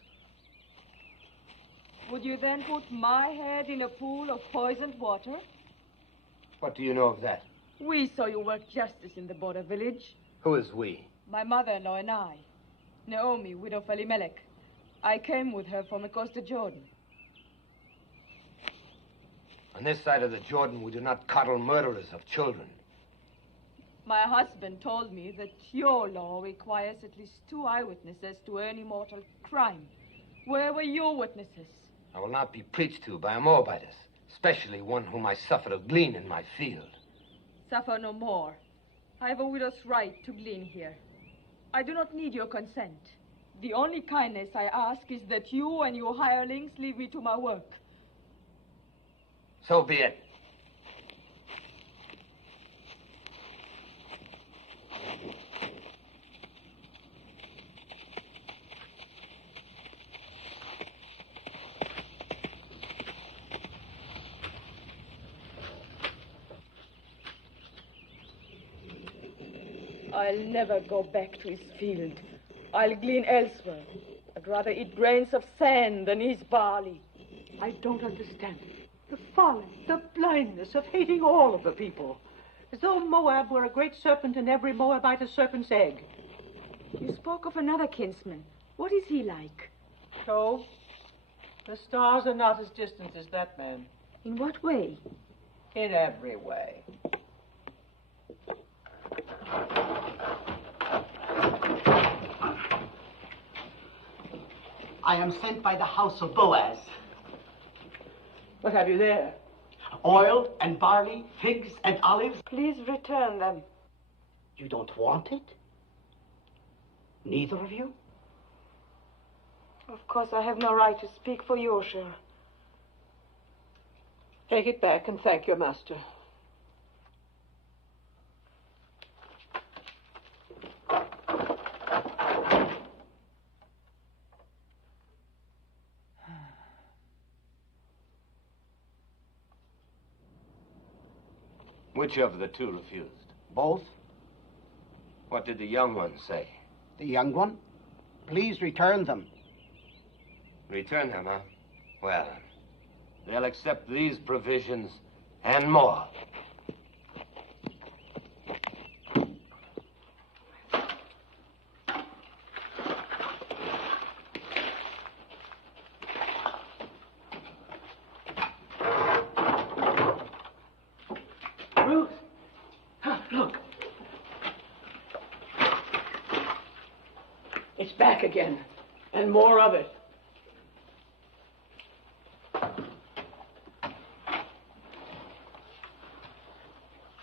Would you then put my head in a pool of poisoned water? What do you know of that? We saw you work justice in the border village. Who is we? My mother-in-law and I. Naomi, widow of Elimelech. I came with her from the coast of Jordan. On this side of the Jordan, we do not coddle murderers of children. My husband told me that your law requires at least 2 eyewitnesses to any mortal crime. Where were your witnesses? I will not be preached to by a Moabitess, especially one whom I suffer to glean in my field. Suffer no more. I have a widow's right to glean here. I do not need your consent. The only kindness I ask is that you and your hirelings leave me to my work. So be it. I'll never go back to his field. I'll glean elsewhere. I'd rather eat grains of sand than his barley. I don't understand it. The folly, the blindness of hating all of the people. As though Moab were a great serpent and every Moabite a serpent's egg. You spoke of another kinsman. What is he like? So, the stars are not as distant as that man. In what way? In every way. I am sent by the house of Boaz. What have you there? Oil and barley, figs and olives. Please return them. You don't want it? Neither of you? Of course, I have no right to speak for you, sir. Take it back and thank your master. Which of the two refused? Both? What did the young one say? The young one? Please return them. Return them, huh? Well, they'll accept these provisions and more. Ruth! Look. It's back again, and more of it.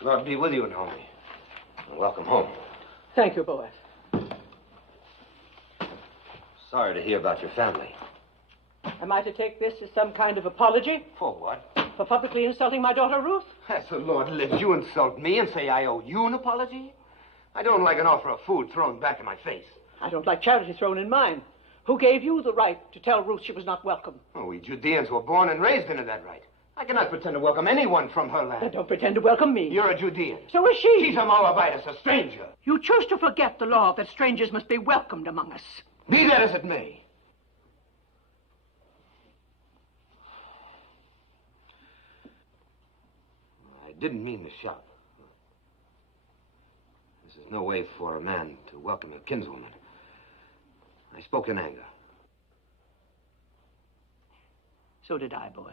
God be with you, Naomi. And welcome home. Thank you, Boaz. Sorry to hear about your family. Am I to take this as some kind of apology? For what? For publicly insulting my daughter, Ruth? As the Lord lives, you insult me and say I owe you an apology? I don't like an offer of food thrown back in my face. I don't like charity thrown in mine. Who gave you the right to tell Ruth she was not welcome? Oh, we Judeans were born and raised into that right. I cannot pretend to welcome anyone from her land. Then don't pretend to welcome me. You're a Judean. So is she. She's a Moabitess, a stranger. You choose to forget the law that strangers must be welcomed among us. Be that as it may. I didn't mean to shout. This is no way for a man to welcome a kinswoman. I spoke in anger. So did I, Boaz.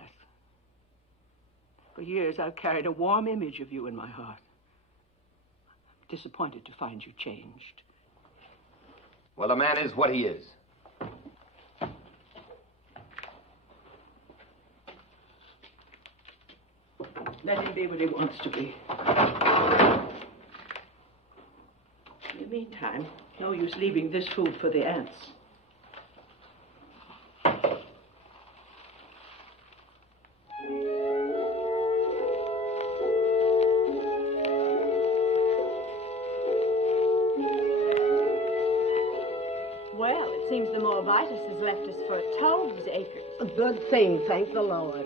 For years, I've carried a warm image of you in my heart. I'm disappointed to find you changed. Well, a man is what he is. Let him be what he wants to be. In the meantime, no use leaving this food for the ants. Well, it seems the Moabitess has left us for 12 acres. A good thing, thank the Lord.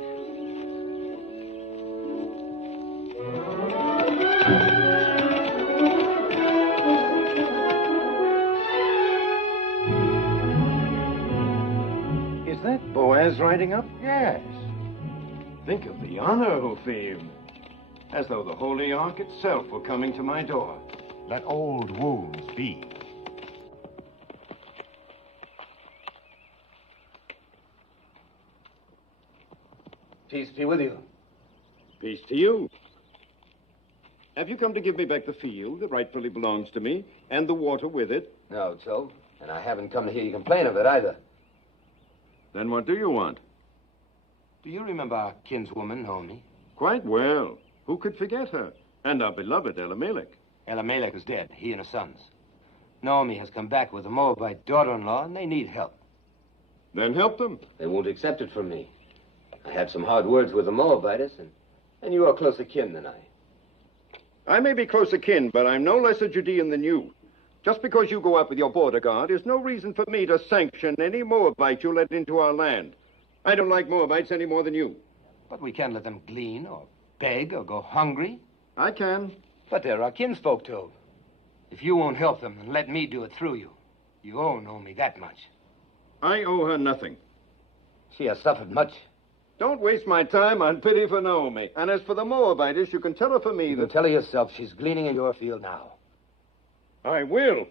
Is that Boaz riding up? Yes. Think of the honor, Hophim. As though the Holy Ark itself were coming to my door. Let old wounds be. Peace be with you. Peace to you. Have you come to give me back the field that rightfully belongs to me, and the water with it? No, Joe. And I haven't come to hear you complain of it either. Then what do you want? Do you remember our kinswoman, Naomi? Quite well. Who could forget her? And our beloved Elimelech. Elimelech is dead, he and his sons. Naomi has come back with a Moabite daughter-in-law, and they need help. Then help them. They won't accept it from me. I had some hard words with the Moabites, and you are closer kin than I. I may be closer kin, but I'm no less a Judean than you. Just because you go up with your border guard is no reason for me to sanction any Moabite you let into our land. I don't like Moabites any more than you. But we can't let them glean or beg or go hungry. I can. But they're our kinsfolk, too. If you won't help them, then let me do it through you. You owe Naomi that much. I owe her nothing. She has suffered much. Don't waste my time on pity for Naomi. And as for the Moabitess, you can tell her for me You that... can tell her yourself she's gleaning in your field now. I will.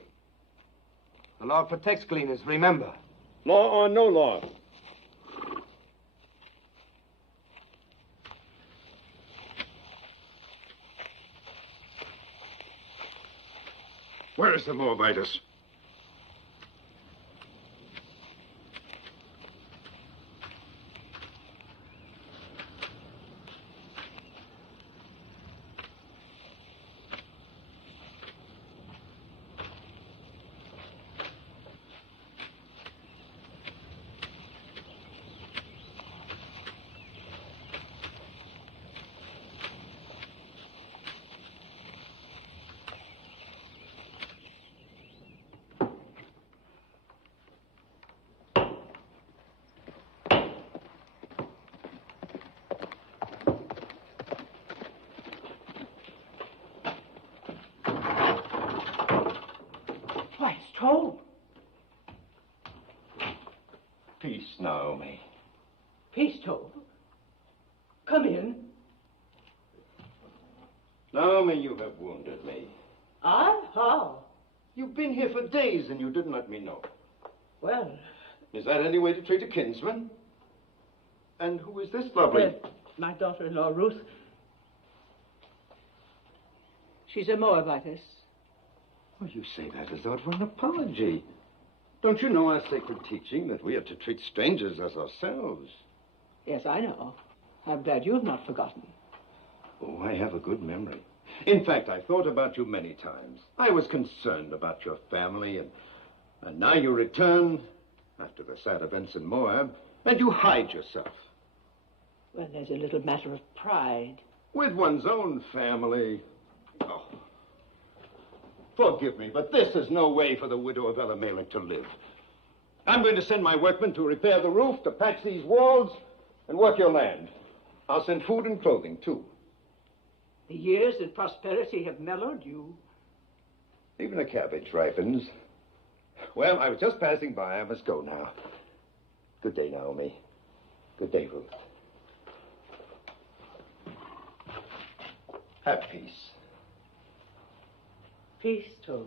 The law protects gleaners, remember. Law or no law. Where is the Moabitess? home. Peace, Naomi. Peace, Toll. Come in. Naomi, you have wounded me. I? How? You've been here for days and you didn't let me know. Well... Is that any way to treat a kinsman? And who is this lovely... my daughter-in-law, Ruth. She's a Moabitess. Oh, you say that as though it were an apology. Don't you know our sacred teaching that we are to treat strangers as ourselves? Yes, I know. I'm glad you've not forgotten. Oh, I have a good memory. In fact, I thought about you many times. I was concerned about your family, and now you return after the sad events in Moab, and you hide yourself. Well, there's a little matter of pride. With one's own family. Oh. Forgive me, but this is no way for the widow of Elimelech to live. I'm going to send my workmen to repair the roof, to patch these walls, and work your land. I'll send food and clothing, too. The years of prosperity have mellowed you. Even a cabbage ripens. Well, I was just passing by. I must go now. Good day, Naomi. Good day, Ruth. Have peace. Peace, too.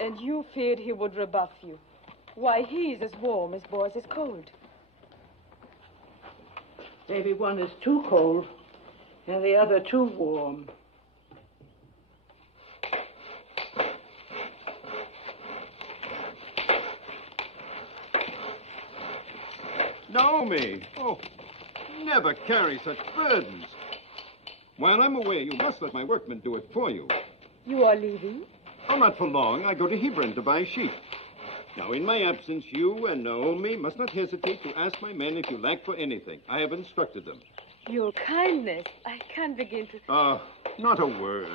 And you feared he would rebuff you. Why, he's as warm as Boaz is cold. Maybe one is too cold and the other too warm. Naomi! Oh, never carry such burdens. While I'm away, you must let my workmen do it for you. You are leaving? Oh, not for long. I go to Hebron to buy sheep. Now, in my absence, you and Naomi must not hesitate to ask my men if you lack for anything. I have instructed them. Your kindness. I can't begin to... Not a word.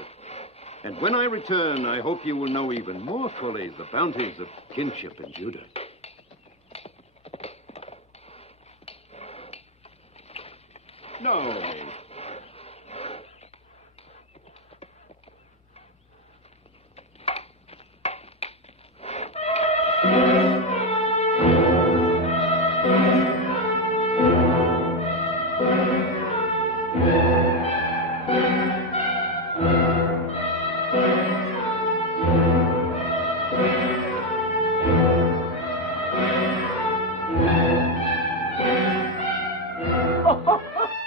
And when I return, I hope you will know even more fully the bounties of kinship in Judah. Naomi.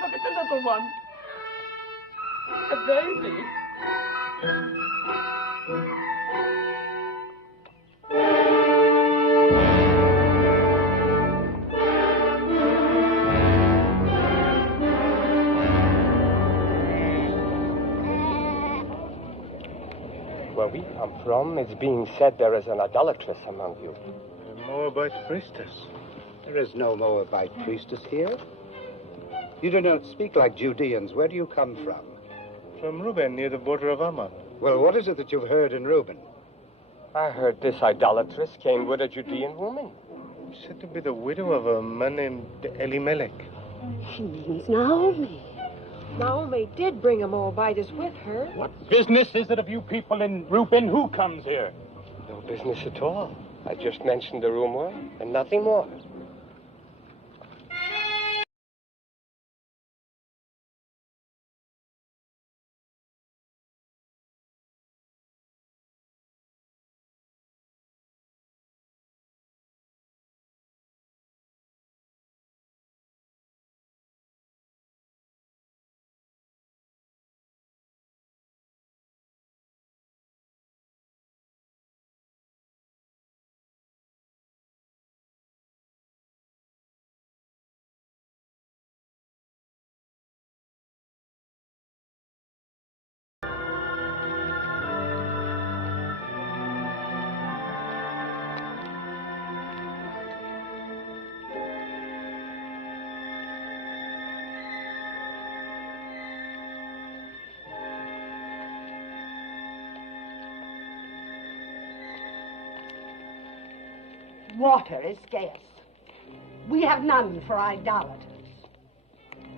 Look at the little one. A baby. Where we come from, it's being said there is an idolatress among you. A Moabite priestess. There is no Moabite priestess here. You do not speak like Judeans. Where do you come from? From Reuben, near the border of Ammon. Well, what is it that you've heard in Reuben? I heard this idolatress came with a Judean woman. Said to be the widow of a man named Elimelech. She means Naomi. Naomi did bring a Moabitess with her. What business is it of you people in Reuben? Who comes here? No business at all. I just mentioned the rumor and nothing more. Water is scarce. We have none for idolaters.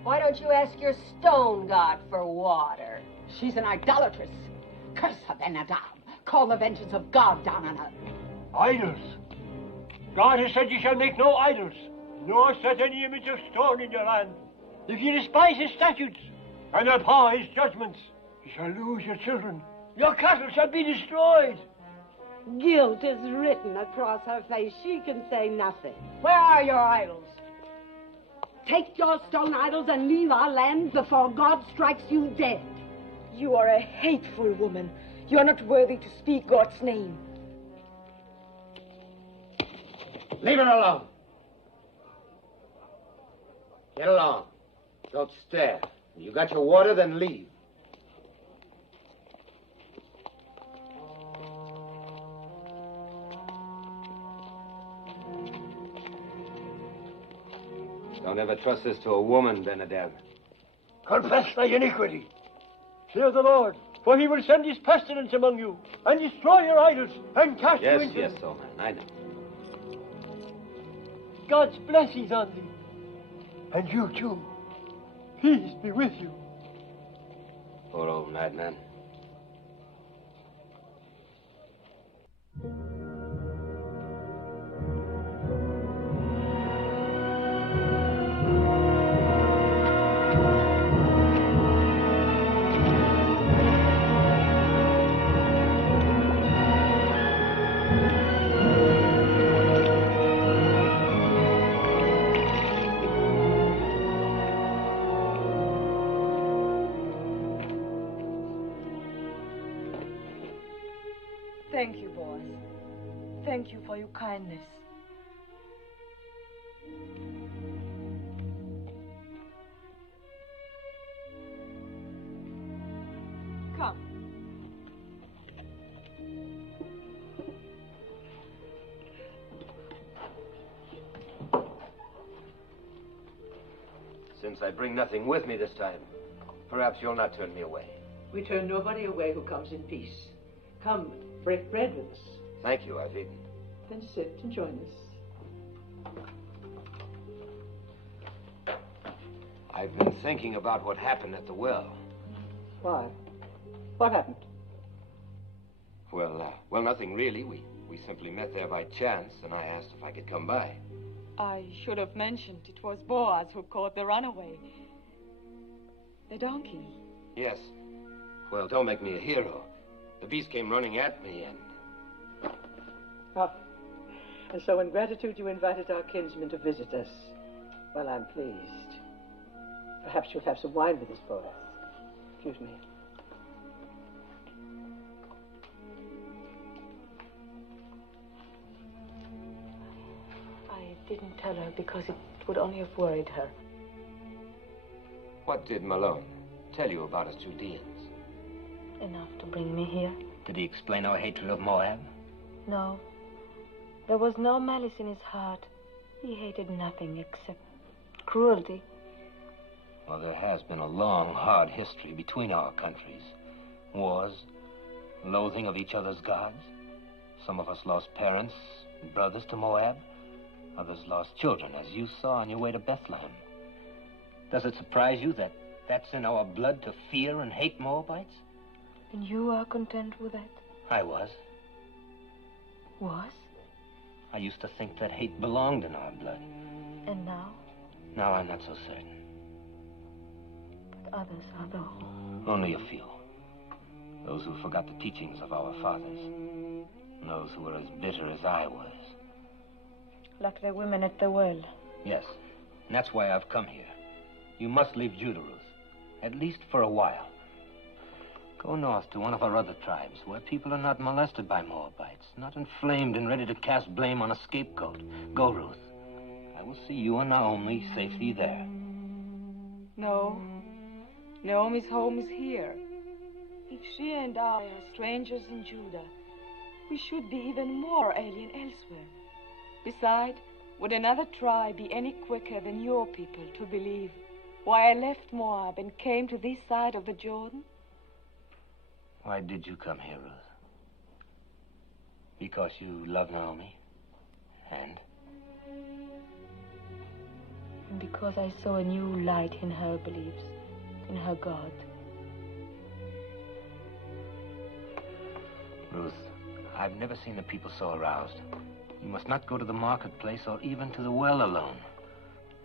Why don't you ask your stone god for water? She's an idolatress. Curse her, Ben-Hadad. Call the vengeance of God down on her. Idols. God has said you shall make no idols, nor set any image of stone in your land. If you despise his statutes and abhor his judgments, you shall lose your children. Your cattle shall be destroyed. Guilt is written across her face. She can say nothing. Where are your idols? Take your stone idols and leave our land before God strikes you dead. You are a hateful woman. You are not worthy to speak God's name. Leave her alone. Get along. Don't stare. You got your water, then leave. Don't ever trust this to a woman, Ben-Hadad. Confess thy iniquity. Fear the Lord, for he will send his pestilence among you, and destroy your idols, and cast you into... Yes, old man, I know. God's blessings on thee. And you, too. Peace be with you. Poor old madman. Thank you, Boaz. Thank you for your kindness. Come. Since I bring nothing with me this time, perhaps you'll not turn me away. We turn nobody away who comes in peace. Come, break bread with us. Thank you, I've eaten. Then sit and join us. I've been thinking about what happened at the well. Why? What happened? Well, nothing really. We simply met there by chance, and I asked if I could come by. I should have mentioned it was Boaz who caught the runaway. The donkey. Yes. Well, don't make me a hero. The beast came running at me, and... Ah. And so in gratitude you invited our kinsmen to visit us. Well, I'm pleased. Perhaps you'll have some wine with us, Boaz. Excuse me. I didn't tell her because it would only have worried her. What did Malone tell you about us Judeans? Enough to bring me here. Did he explain our hatred of Moab? No. There was no malice in his heart. He hated nothing except cruelty. Well, there has been a long, hard history between our countries. Wars, loathing of each other's gods. Some of us lost parents and brothers to Moab. Others lost children, as you saw on your way to Bethlehem. Does it surprise you that that's in our blood to fear and hate Moabites? And you are content with that? I was. Was? I used to think that hate belonged in our blood. And now? Now I'm not so certain. But others are though. Only a few. Those who forgot the teachings of our fathers. And those who were as bitter as I was. Like the women at the well. Yes. And that's why I've come here. You must leave Judah, Ruth. At least for a while. Go north to one of our other tribes, where people are not molested by Moabites, not inflamed and ready to cast blame on a scapegoat. Go, Ruth. I will see you and Naomi safely there. No. Naomi's home is here. If she and I are strangers in Judah, we should be even more alien elsewhere. Besides, would another tribe be any quicker than your people to believe why I left Moab and came to this side of the Jordan? Why did you come here, Ruth? Because you love Naomi? And? And because I saw a new light in her beliefs, in her God. Ruth, I've never seen the people so aroused. You must not go to the marketplace or even to the well alone.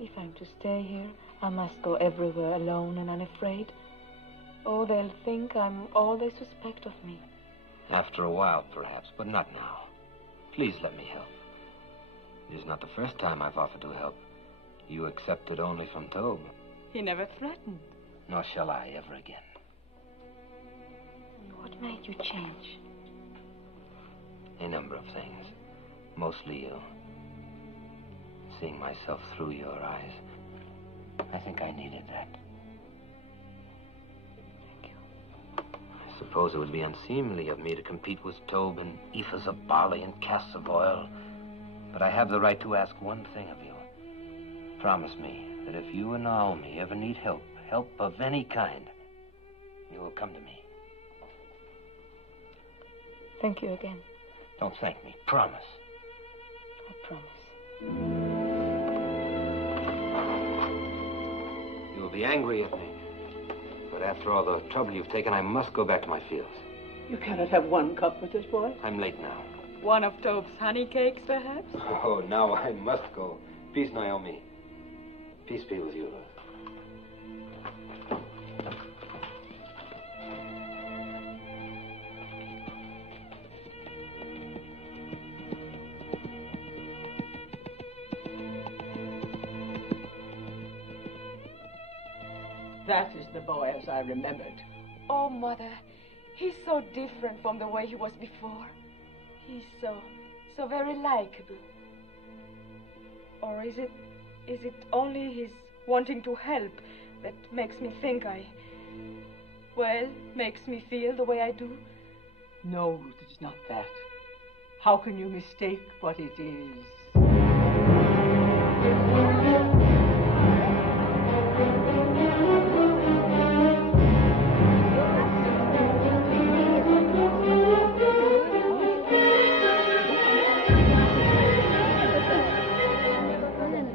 If I'm to stay here, I must go everywhere alone and unafraid. Oh, they'll think I'm all they suspect of me. After a while, perhaps, but not now. Please let me help. It is not the first time I've offered to help. You accepted only from Tob. He never threatened. Nor shall I ever again. What made you change? A number of things. Mostly you. Seeing myself through your eyes. I think I needed that. Thank you. I suppose it would be unseemly of me to compete with Tob in ephahs of barley and casks of oil. But I have the right to ask one thing of you. Promise me that if you and Naomi ever need help of any kind, you will come to me. Thank you again. Don't thank me. Promise. I promise. You will be angry at me. But after all the trouble you've taken, I must go back to my fields. You cannot have one cup with this boy. I'm late now. One of Tob's honey cakes, perhaps? Oh, now I must go. Peace, Naomi. Peace be with you, Ruth. That is the Boaz I remembered. Oh, Mother, he's so different from the way he was before. He's so very likable. Or is it only his wanting to help that makes me think makes me feel the way I do? No, Ruth, it's not that. How can you mistake what it is?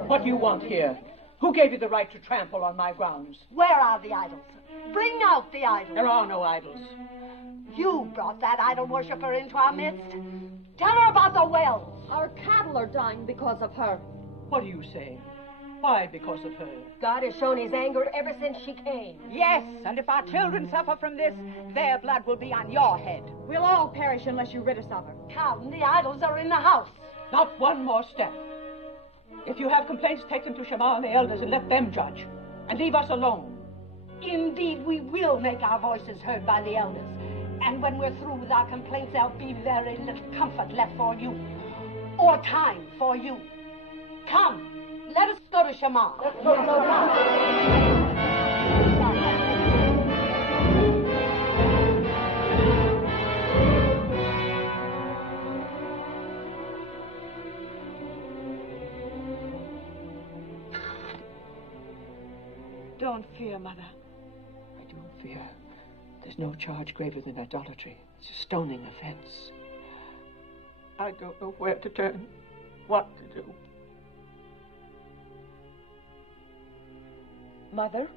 What do you want here? Who gave you the right to trample on my grounds? Where are the idols? Bring out the idols. There are no idols. You brought that idol worshiper into our midst. Tell her about the wells. Our cattle are dying because of her. What are you saying? Why because of her? God has shown his anger ever since she came. Yes, and if our children suffer from this, their blood will be on your head. We'll all perish unless you rid us of her. Come, the idols are in the house. Not one more step. If you have complaints, take them to Shema and the elders and let them judge. And leave us alone. Indeed, we will make our voices heard by the elders. And when we're through with our complaints, there'll be very little comfort left for you. Or time for you. Come, let us go to Shema. Let's go to Shema. Don't fear, Mother. I don't fear. There's no charge graver than idolatry. It's a stoning offense. I don't know where to turn, what to do. Mother,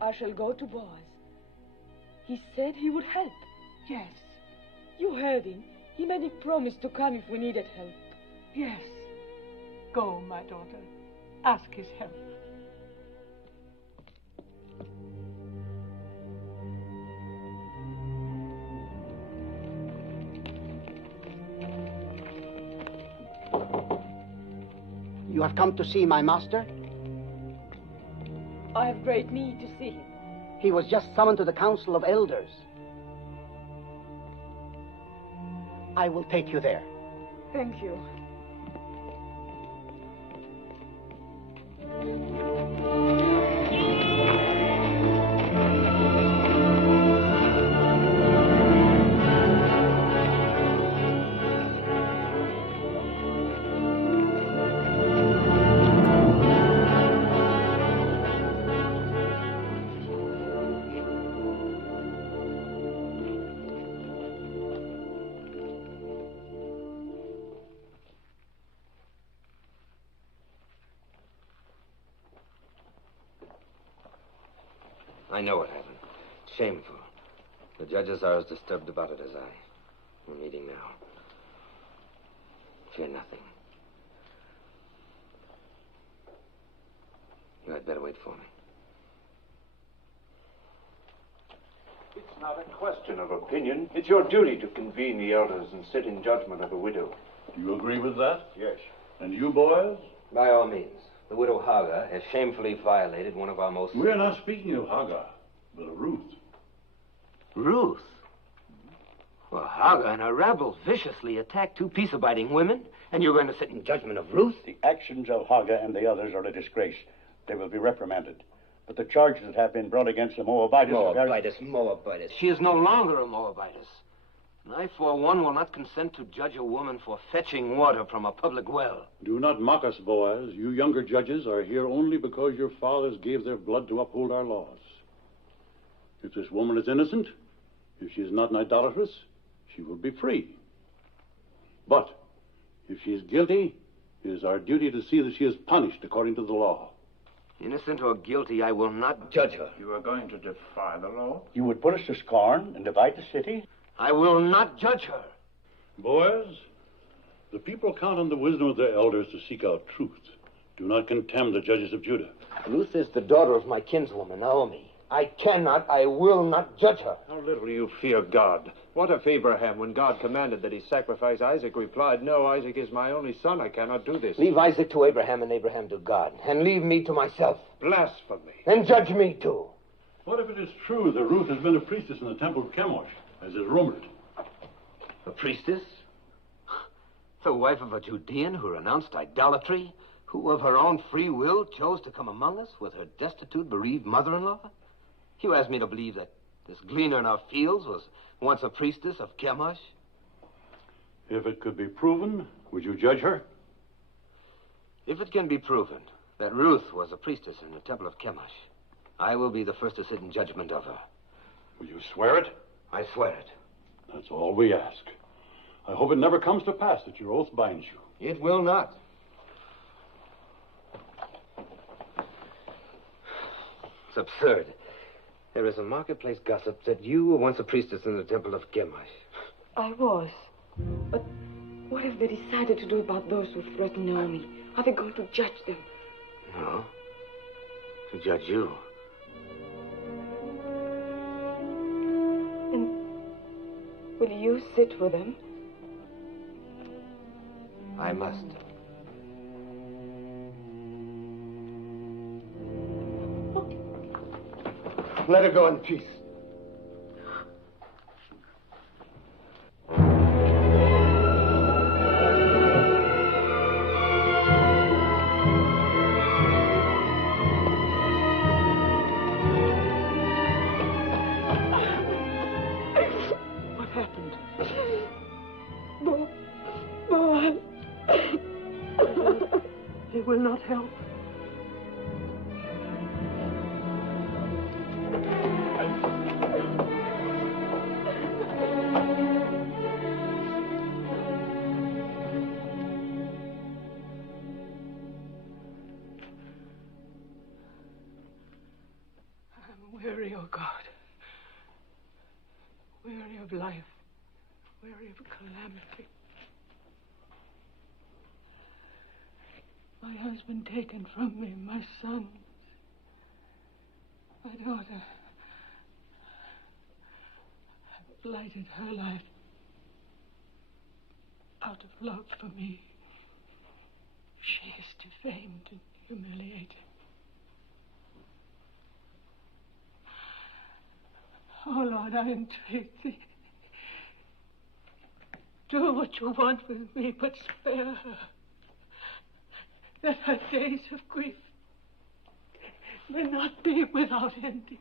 I shall go to Boaz. He said he would help. Yes. You heard him. He made me promise to come if we needed help. Yes. Go, my daughter. Ask his help. You have come to see my master? I have great need to see him. He was just summoned to the council of elders. I will take you there. Thank you. I know what happened. Shameful. The judges are as disturbed about it as I. We're meeting now. Fear nothing. You had better wait for me. It's not a question of opinion. It's your duty to convene the elders and sit in judgment of the widow. Do you agree with that? Yes. And you, Boaz? By all means. The widow Hagar has shamefully violated one of our most... We're not speaking of Hagar, but of Ruth. Ruth? Well, Hagar and her rabble viciously attacked two peace-abiding women, and you're going to sit in judgment of Ruth? The actions of Hagar and the others are a disgrace. They will be reprimanded. But the charges that have been brought against the Moabites... Moabites. She is no longer a Moabitess. And I, for one, will not consent to judge a woman for fetching water from a public well. Do not mock us, Boaz. You younger judges are here only because your fathers gave their blood to uphold our laws. If this woman is innocent, if she is not an idolatress, she will be free. But if she is guilty, it is our duty to see that she is punished according to the law. Innocent or guilty, I will not judge her. You are going to defy the law? You would put us to scorn and divide the city? I will not judge her. Boaz, the people count on the wisdom of their elders to seek out truth. Do not contemn the judges of Judah. Ruth is the daughter of my kinswoman, Naomi. I will not judge her. How little you fear God. What if Abraham, when God commanded that he sacrifice Isaac, replied, "No, Isaac is my only son. I cannot do this." Leave Isaac to Abraham and Abraham to God, and leave me to myself. Blasphemy. And judge me too. What if it is true that Ruth has been a priestess in the temple of Kimosh, as is rumored? A priestess? The wife of a Judean who renounced idolatry? Who of her own free will chose to come among us with her destitute, bereaved mother-in-law? You asked me to believe that this gleaner in our fields was once a priestess of Kimosh? If it could be proven, would you judge her? If it can be proven that Ruth was a priestess in the temple of Kimosh, I will be the first to sit in judgment of her. Will you swear it? I swear it. That's all we ask. I hope it never comes to pass that your oath binds you. It will not. It's absurd. There is a marketplace gossip that you were once a priestess in the temple of Kimosh. I was. But what have they decided to do about those who threaten Naomi? Are they going to judge them? No. To judge you. And will you sit for them? I must. Let her go in peace. What happened? Boaz. They will not help. Weary, oh God. Weary of life. Weary of calamity. My husband taken from me, my son, my daughter. I've blighted her life out of love for me. She is defamed and humiliated. Oh, Lord, I entreat thee. Do what you want with me, but spare her. That her days of grief may not be without ending.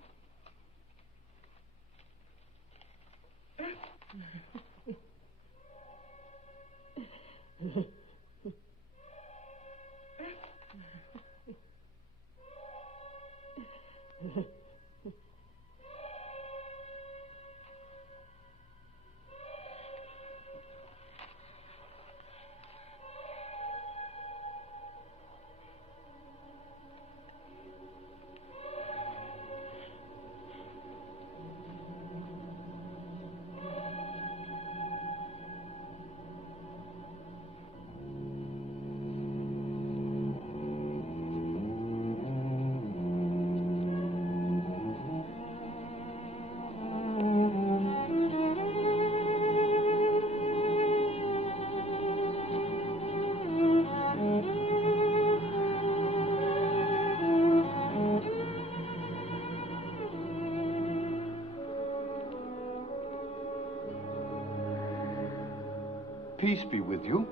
Peace be with you.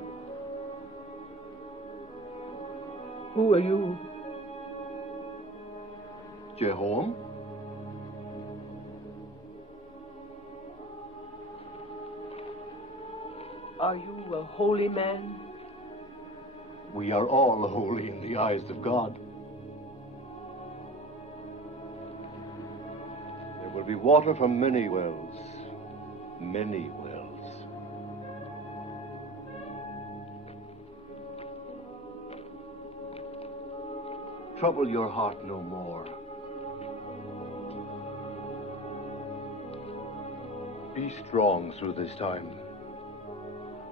Who are you? Jehoram? Are you a holy man? We are all holy in the eyes of God. There will be water from many wells. Many wells. Trouble your heart no more. Be strong through this time.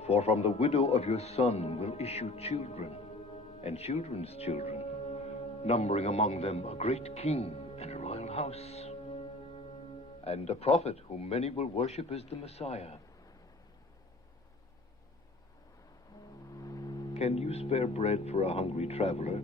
For from the widow of your son will issue children, and children's children, numbering among them a great king and a royal house, and a prophet whom many will worship as the Messiah. Can you spare bread for a hungry traveler?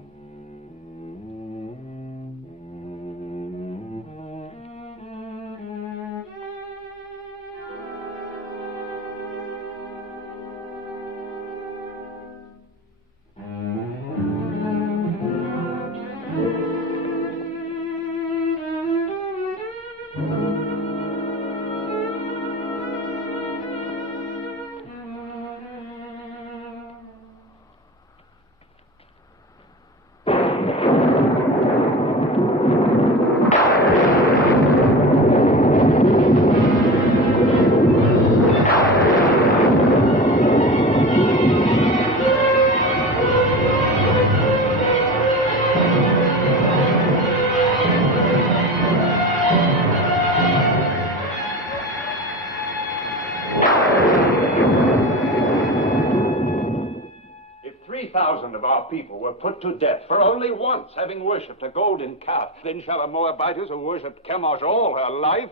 Of our people were put to death for only once having worshipped a golden calf. Then shall a Moabitess who worshipped Kimosh all her life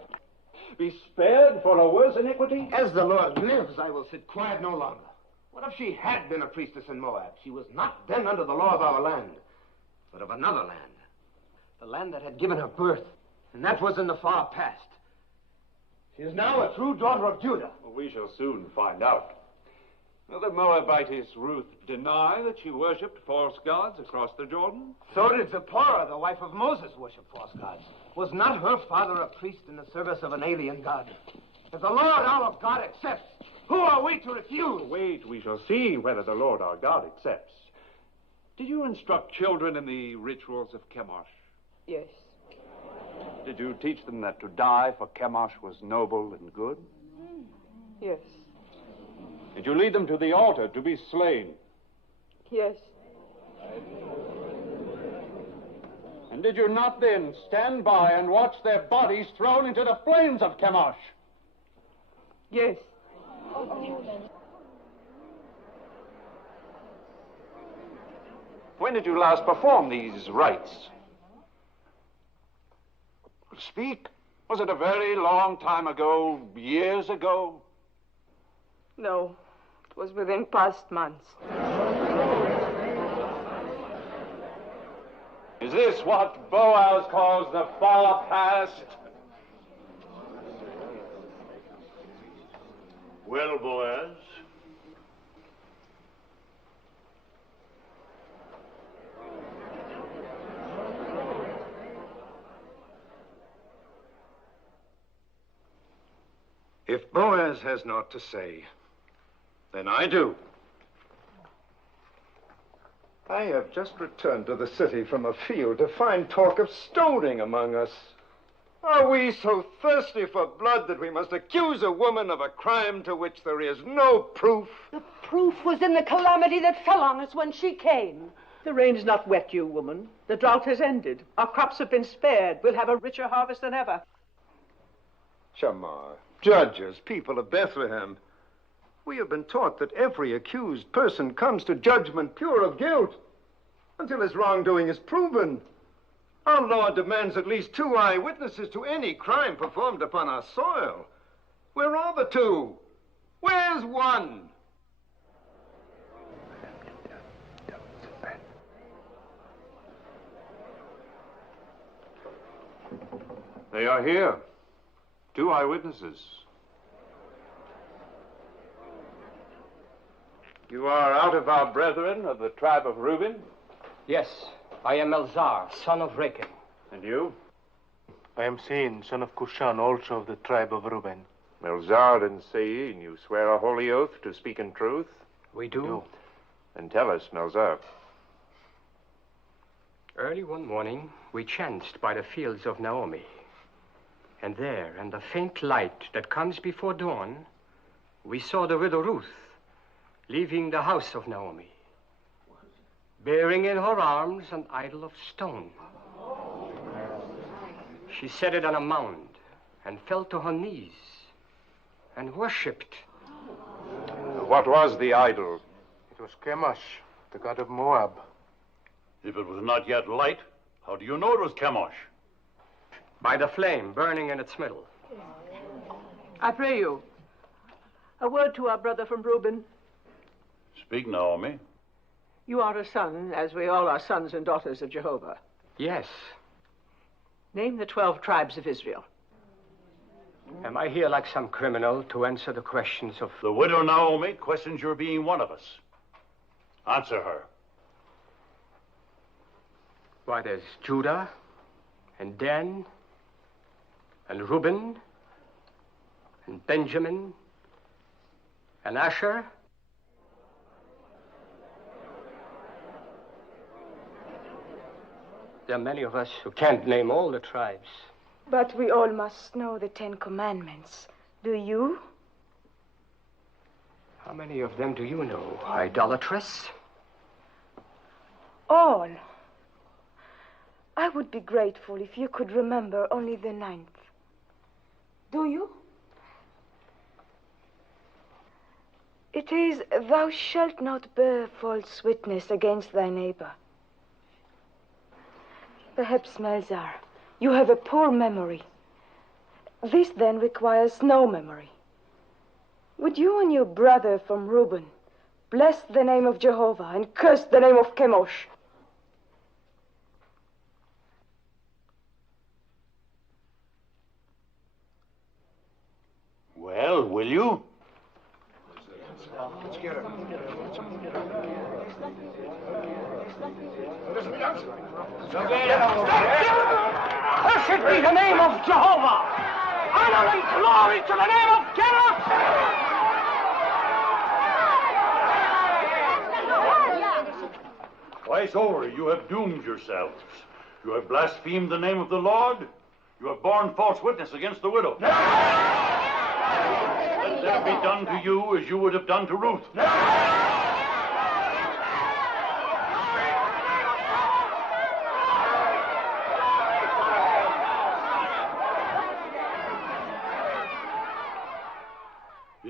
be spared for a worse iniquity? As the Lord lives, I will sit quiet no longer. What if she had been a priestess in Moab? She was not then under the law of our land, but of another land. The land that had given her birth, and that was in the far past. She is now a true daughter of Judah. Well, we shall soon find out. Will the Moabitess Ruth deny that she worshipped false gods across the Jordan? So did Zipporah, the wife of Moses, worship false gods. Was not her father a priest in the service of an alien god? If the Lord our God accepts, who are we to refuse? Wait, we shall see whether the Lord our God accepts. Did you instruct children in the rituals of Kimosh? Yes. Did you teach them that to die for Kimosh was noble and good? Yes. Did you lead them to the altar to be slain? Yes. And did you not then stand by and watch their bodies thrown into the flames of Kimosh? Yes. When did you last perform these rites? Speak. Was it a very long time ago, years ago? No, it was within past months. Is this what Boaz calls the far past? Well, Boaz. If Boaz has naught to say, then I do. I have just returned to the city from a field to find talk of stoning among us. Are we so thirsty for blood that we must accuse a woman of a crime to which there is no proof? The proof was in the calamity that fell on us when she came. The rain's not wet you, woman. The drought has ended. Our crops have been spared. We'll have a richer harvest than ever. Shamar, judges, people of Bethlehem, we have been taught that every accused person comes to judgment pure of guilt until his wrongdoing is proven. Our law demands at least 2 eyewitnesses to any crime performed upon our soil. Where are the 2? Where's one? They are here. 2 eyewitnesses. You are out of our brethren of the tribe of Reuben? Yes, I am Elzar, son of Rechel. And you? I am Sein, son of Cushan, also of the tribe of Reuben. Elzar and Sein, you swear a holy oath to speak in truth? We do. And tell us, Elzar. Early one morning, we chanced by the fields of Naomi. And there, in the faint light that comes before dawn, we saw the widow Ruth leaving the house of Naomi, bearing in her arms an idol of stone. She set it on a mound and fell to her knees and worshipped. What was the idol? It was Kimosh, the god of Moab. If it was not yet light, how do you know it was Kimosh? By the flame burning in its middle. I pray you, a word to our brother from Reuben. Speak, Naomi. You are a son, as we all are sons and daughters of Jehovah. Yes. Name the 12 tribes of Israel. Am I here like some criminal to answer the questions of... The widow Naomi questions your being one of us. Answer her. Why, there's Judah, and Dan, and Reuben, and Benjamin, and Asher. There are many of us who can't name all the tribes. But we all must know the 10 Commandments. Do you? How many of them do you know, idolatress? All. I would be grateful if you could remember only the 9th. Do you? It is, thou shalt not bear false witness against thy neighbor. Perhaps, Melzar, you have a poor memory. This then requires no memory. Would you and your brother from Reuben bless the name of Jehovah and curse the name of Kimosh? Well, will you? Let's get her. Cursed be the name of Jehovah! Honor and glory to the name of Kimosh! Twice over, you have doomed yourselves. You have blasphemed the name of the Lord. You have borne false witness against the widow. Let there be done to you as you would have done to Ruth.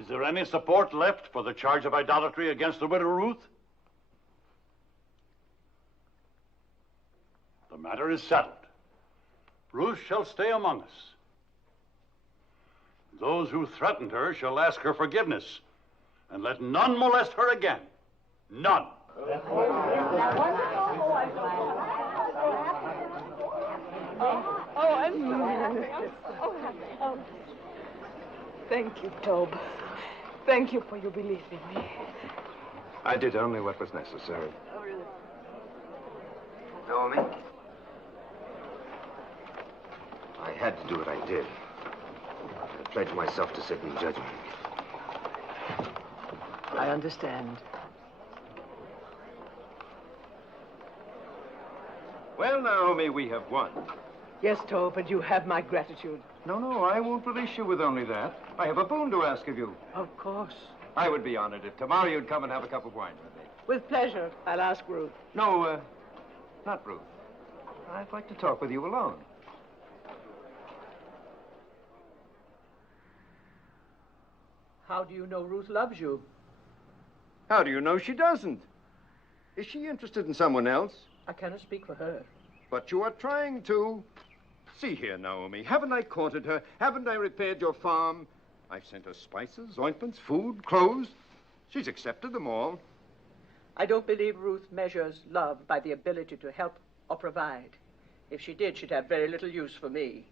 Is there any support left for the charge of idolatry against the widow Ruth? The matter is settled. Ruth shall stay among us. Those who threatened her shall ask her forgiveness, and let none molest her again. None. Thank you, Tob. Thank you for your belief in me. I did only what was necessary. Naomi? I had to do what I did. I pledged myself to sit in judgment. I understand. Well, Naomi, we have won. Yes, Tob, but you have my gratitude. No, I won't release you with only that. I have a boon to ask of you. Of course. I would be honored if tomorrow you'd come and have a cup of wine with me. With pleasure. I'll ask Ruth. No, not Ruth. I'd like to talk with you alone. How do you know Ruth loves you? How do you know she doesn't? Is she interested in someone else? I cannot speak for her. But you are trying to. See here, Naomi. Haven't I courted her? Haven't I repaired your farm? I've sent her spices, ointments, food, clothes. She's accepted them all. I don't believe Ruth measures love by the ability to help or provide. If she did, she'd have very little use for me.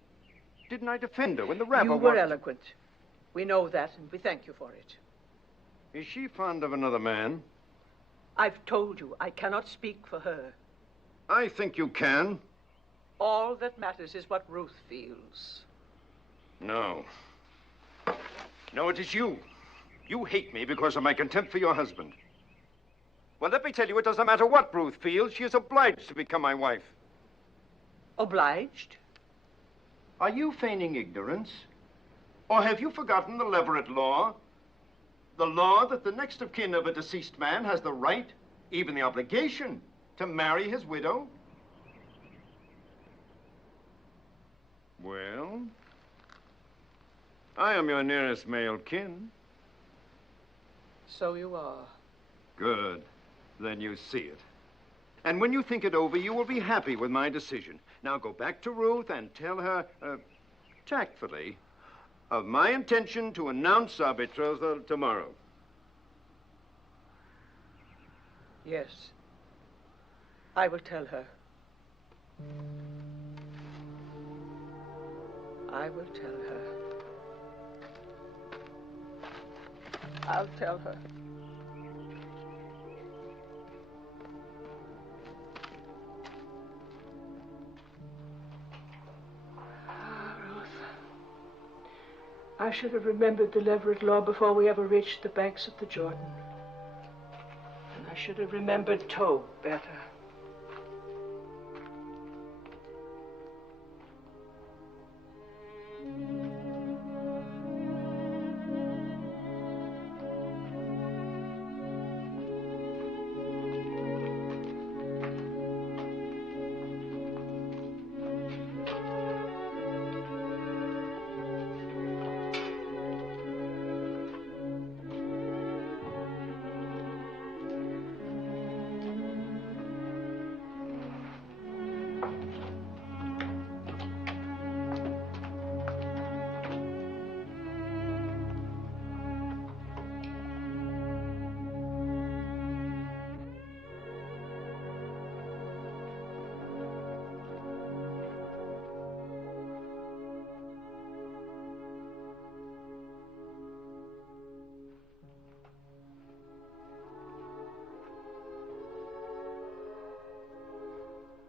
Didn't I defend her when the rabble You were eloquent. We know that, and we thank you for it. Is she fond of another man? I've told you I cannot speak for her. I think you can. All that matters is what Ruth feels. No. No, it is you. You hate me because of my contempt for your husband. Well, let me tell you, it doesn't matter what Ruth feels. She is obliged to become my wife. Obliged? Are you feigning ignorance? Or have you forgotten the Leverett law? The law that the next of kin of a deceased man has the right, even the obligation, to marry his widow? Well, I am your nearest male kin. So you are. Good. Then you see it. And when you think it over, you will be happy with my decision. Now go back to Ruth and tell her, tactfully, of my intention to announce our betrothal tomorrow. Yes. I will tell her. I will tell her. I'll tell her. Ruth. I should have remembered the Leverett law before we ever reached the banks of the Jordan. And I should have remembered Tob better.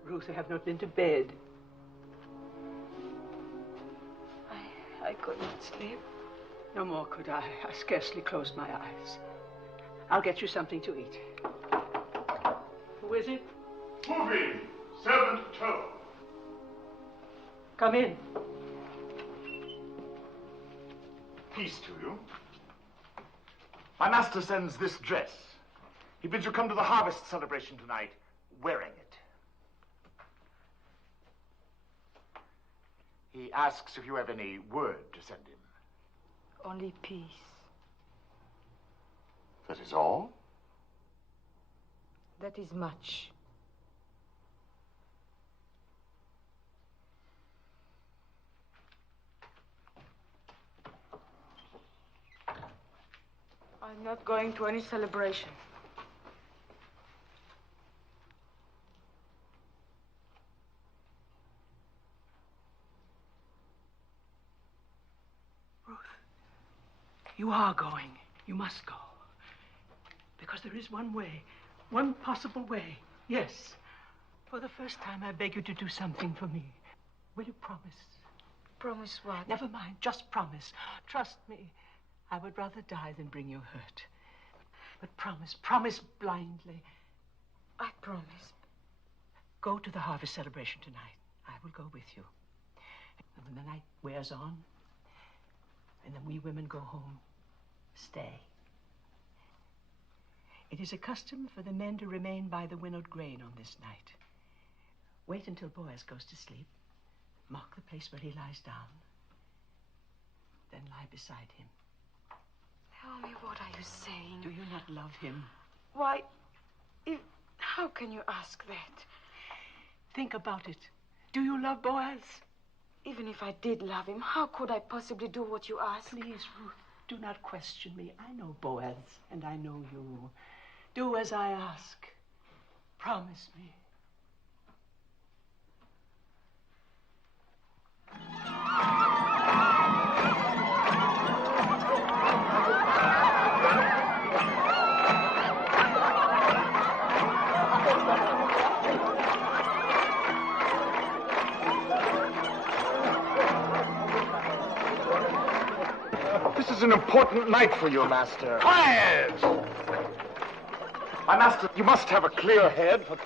Ruth, I have not been to bed. I could not sleep. No more could I. I scarcely closed my eyes. I'll get you something to eat. Who is it? Moving! Servant Tob. Come in. Peace to you. My master sends this dress. He bids you come to the harvest celebration tonight, wearing it. He asks if you have any word to send him. Only peace. That is all? That is much. I'm not going to any celebration. You are going. You must go. Because there is one way. One possible way. Yes. For the first time, I beg you to do something for me. Will you promise? Promise what? Never mind. Just promise. Trust me. I would rather die than bring you hurt. But promise. Promise blindly. I promise. Go to the harvest celebration tonight. I will go with you. And when the night wears on, and then we women go home, stay. It is a custom for the men to remain by the winnowed grain on this night. Wait until Boaz goes to sleep. Mark the place where he lies down. Then lie beside him. Naomi, what are you saying? Do you not love him? Why, how can you ask that? Think about it. Do you love Boaz? Even if I did love him, how could I possibly do what you ask? Please, Ruth, do not question me. I know Boaz, and I know you. Do as I ask. Promise me. an important night for you, Master. Quiet! My master, you must have a clear head for...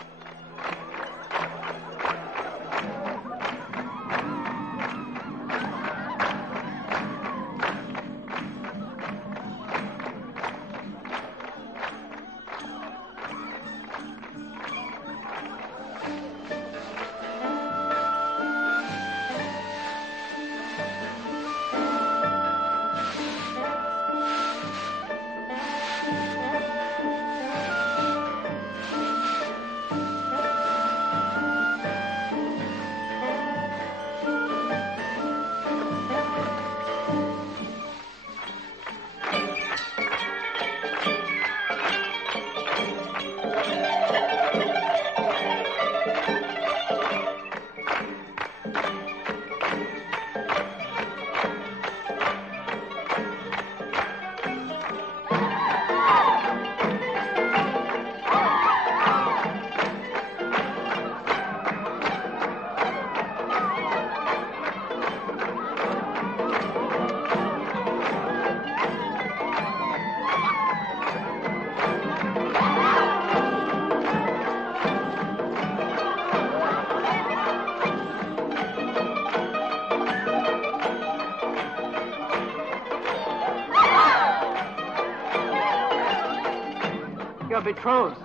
You're betrothed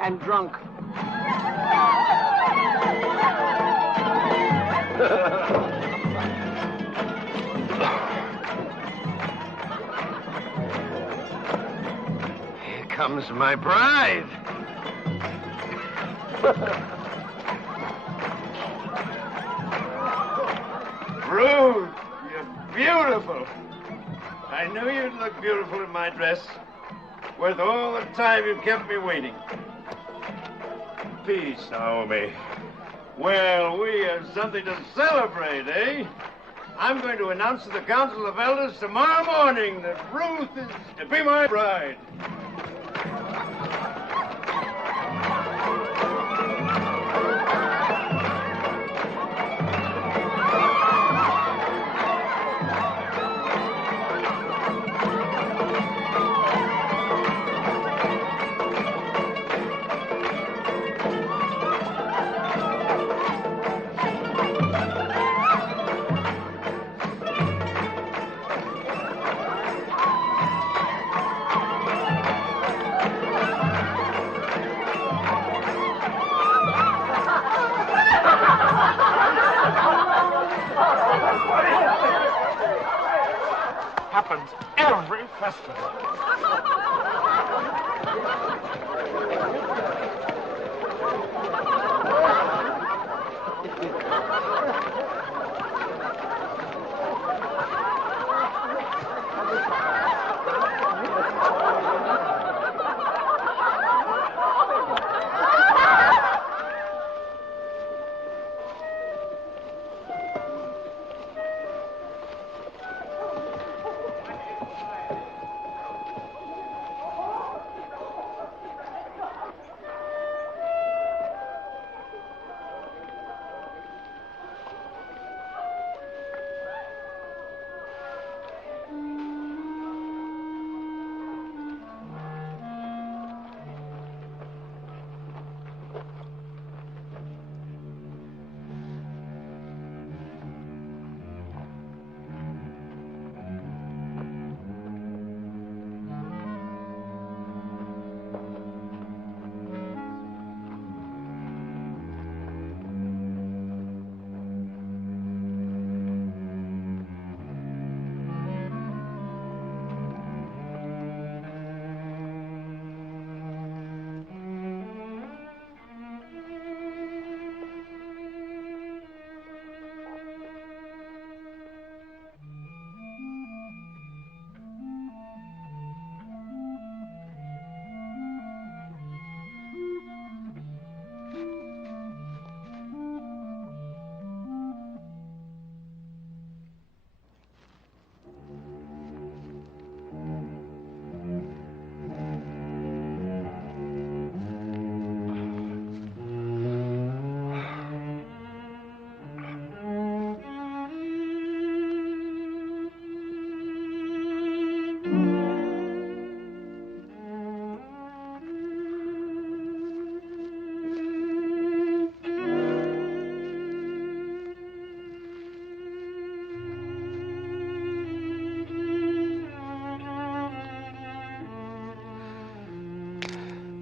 and drunk. Here comes my bride. Ruth, you're beautiful. I knew you'd look beautiful in my dress. Worth all the time you've kept me waiting. Peace, Naomi. Well, we have something to celebrate, eh? I'm going to announce to the Council of Elders tomorrow morning that Ruth is to be my bride. Happens every festival.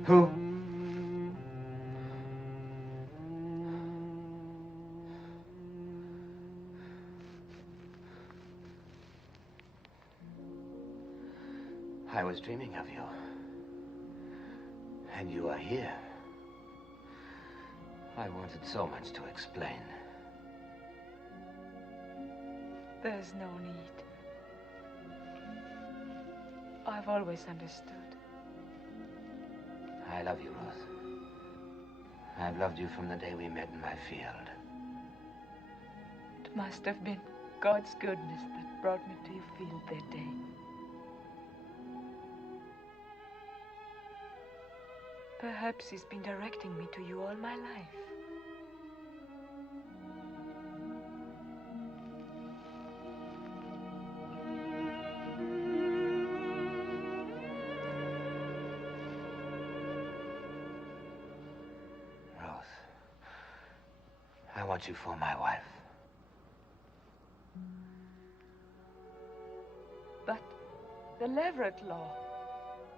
Who? I was dreaming of you. And you are here. I wanted so much to explain. There's no need. I've always understood. I love you, Ruth. I've loved you from the day we met in my field. It must have been God's goodness that brought me to your field that day. Perhaps he's been directing me to you all my life. I want you for my wife. But the Leverett law.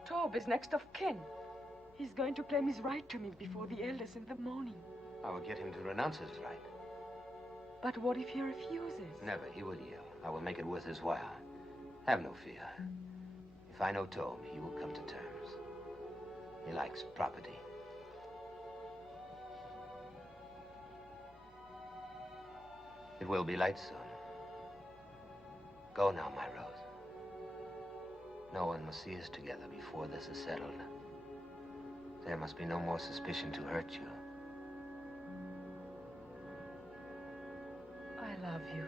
Tob is next of kin. He's going to claim his right to me before the elders in the morning. I will get him to renounce his right. But what if he refuses? Never. He will yield. I will make it worth his while. Have no fear. If I know Tob, he will come to terms. He likes property. It will be light soon. Go now, my Rose. No one must see us together before this is settled. There must be no more suspicion to hurt you. I love you.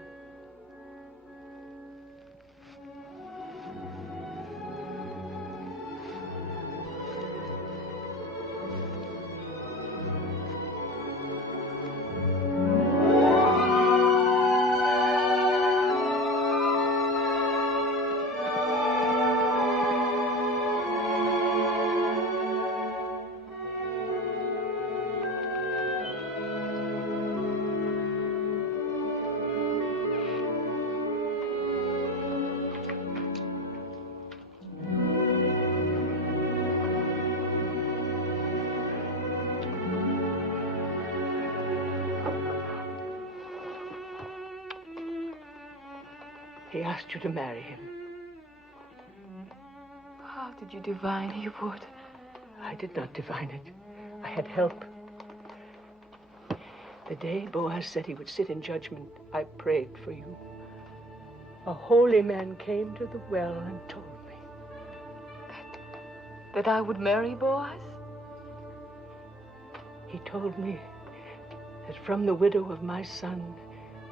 He asked you to marry him. How did you divine he would? I did not divine it. I had help. The day Boaz said he would sit in judgment, I prayed for you. A holy man came to the well and told me. That I would marry Boaz? He told me that from the widow of my son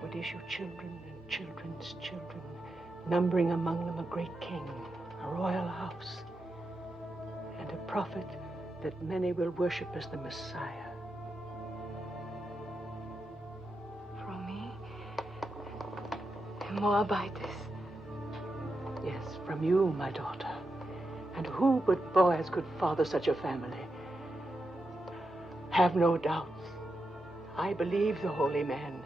would issue children and children's children, numbering among them a great king, a royal house, and a prophet that many will worship as the Messiah. From me? A Moabitess? Yes, from you, my daughter. And who but Boaz could father such a family? Have no doubts. I believe the holy man,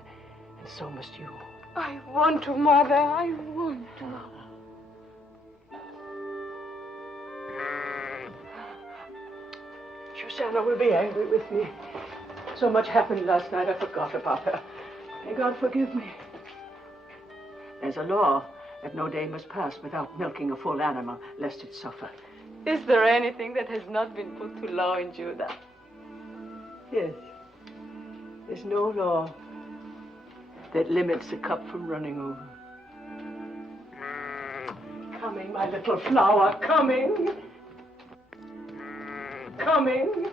and so must you. I want to, Mother. I want to. Susanna will be angry with me. So much happened last night, I forgot about her. May God forgive me. There's a law that no day must pass without milking a full animal, lest it suffer. Is there anything that has not been put to law in Judah? Yes. There's no law that limits the cup from running over. Coming, my little flower, coming. Coming.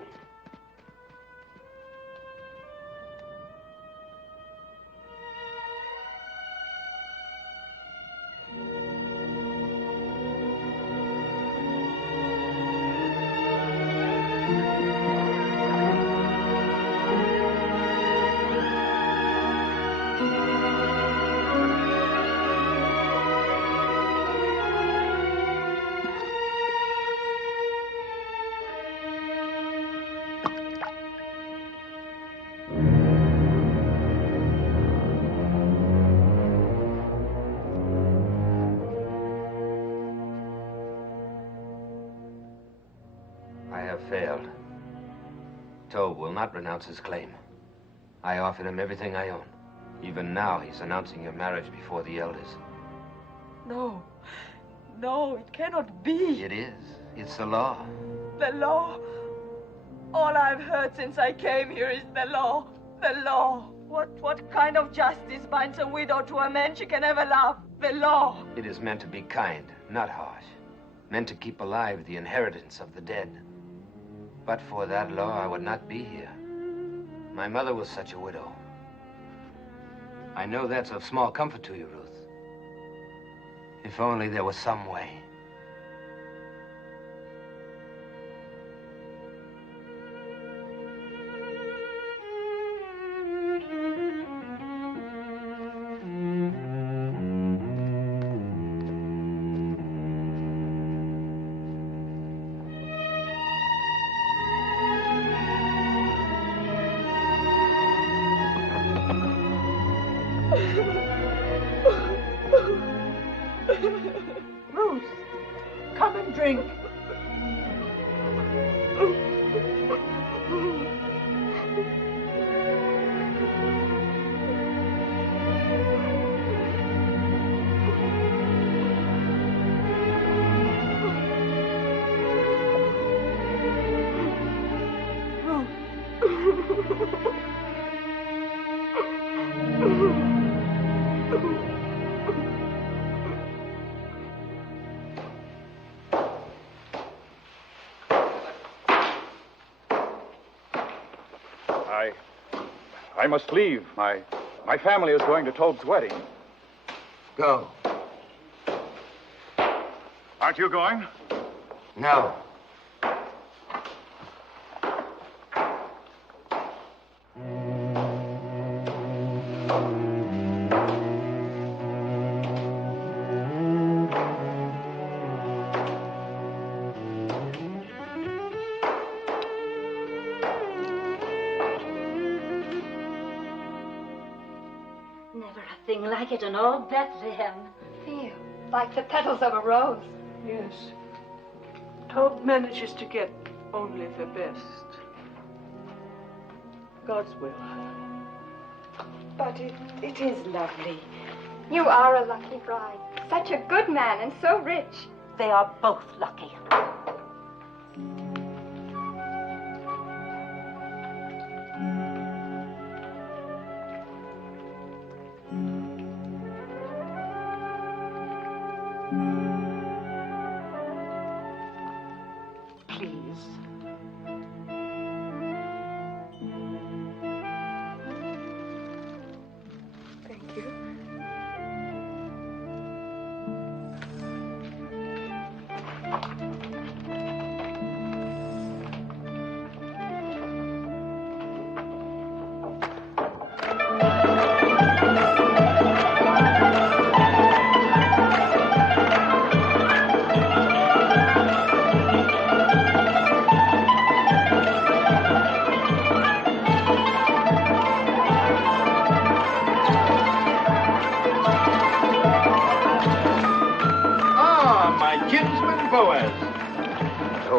I have failed. Tob will not renounce his claim. I offered him everything I own. Even now, he's announcing your marriage before the elders. No. No, it cannot be. It is. It's the law. The law. All I've heard since I came here is the law. The law. What kind of justice binds a widow to a man she can never love? The law. It is meant to be kind, not harsh. Meant to keep alive the inheritance of the dead. But for that law, I would not be here. My mother was such a widow. I know that's of small comfort to you, Ruth. If only there was some way. Ruth, come and drink. I must leave. My family is going to Tob's wedding. Go. Aren't you going? No. Like it in all Bethlehem. Feel like the petals of a rose. Yes. Tob manages to get only the best. God's will. But it is lovely. You are a lucky bride. Such a good man and so rich. They are both lucky.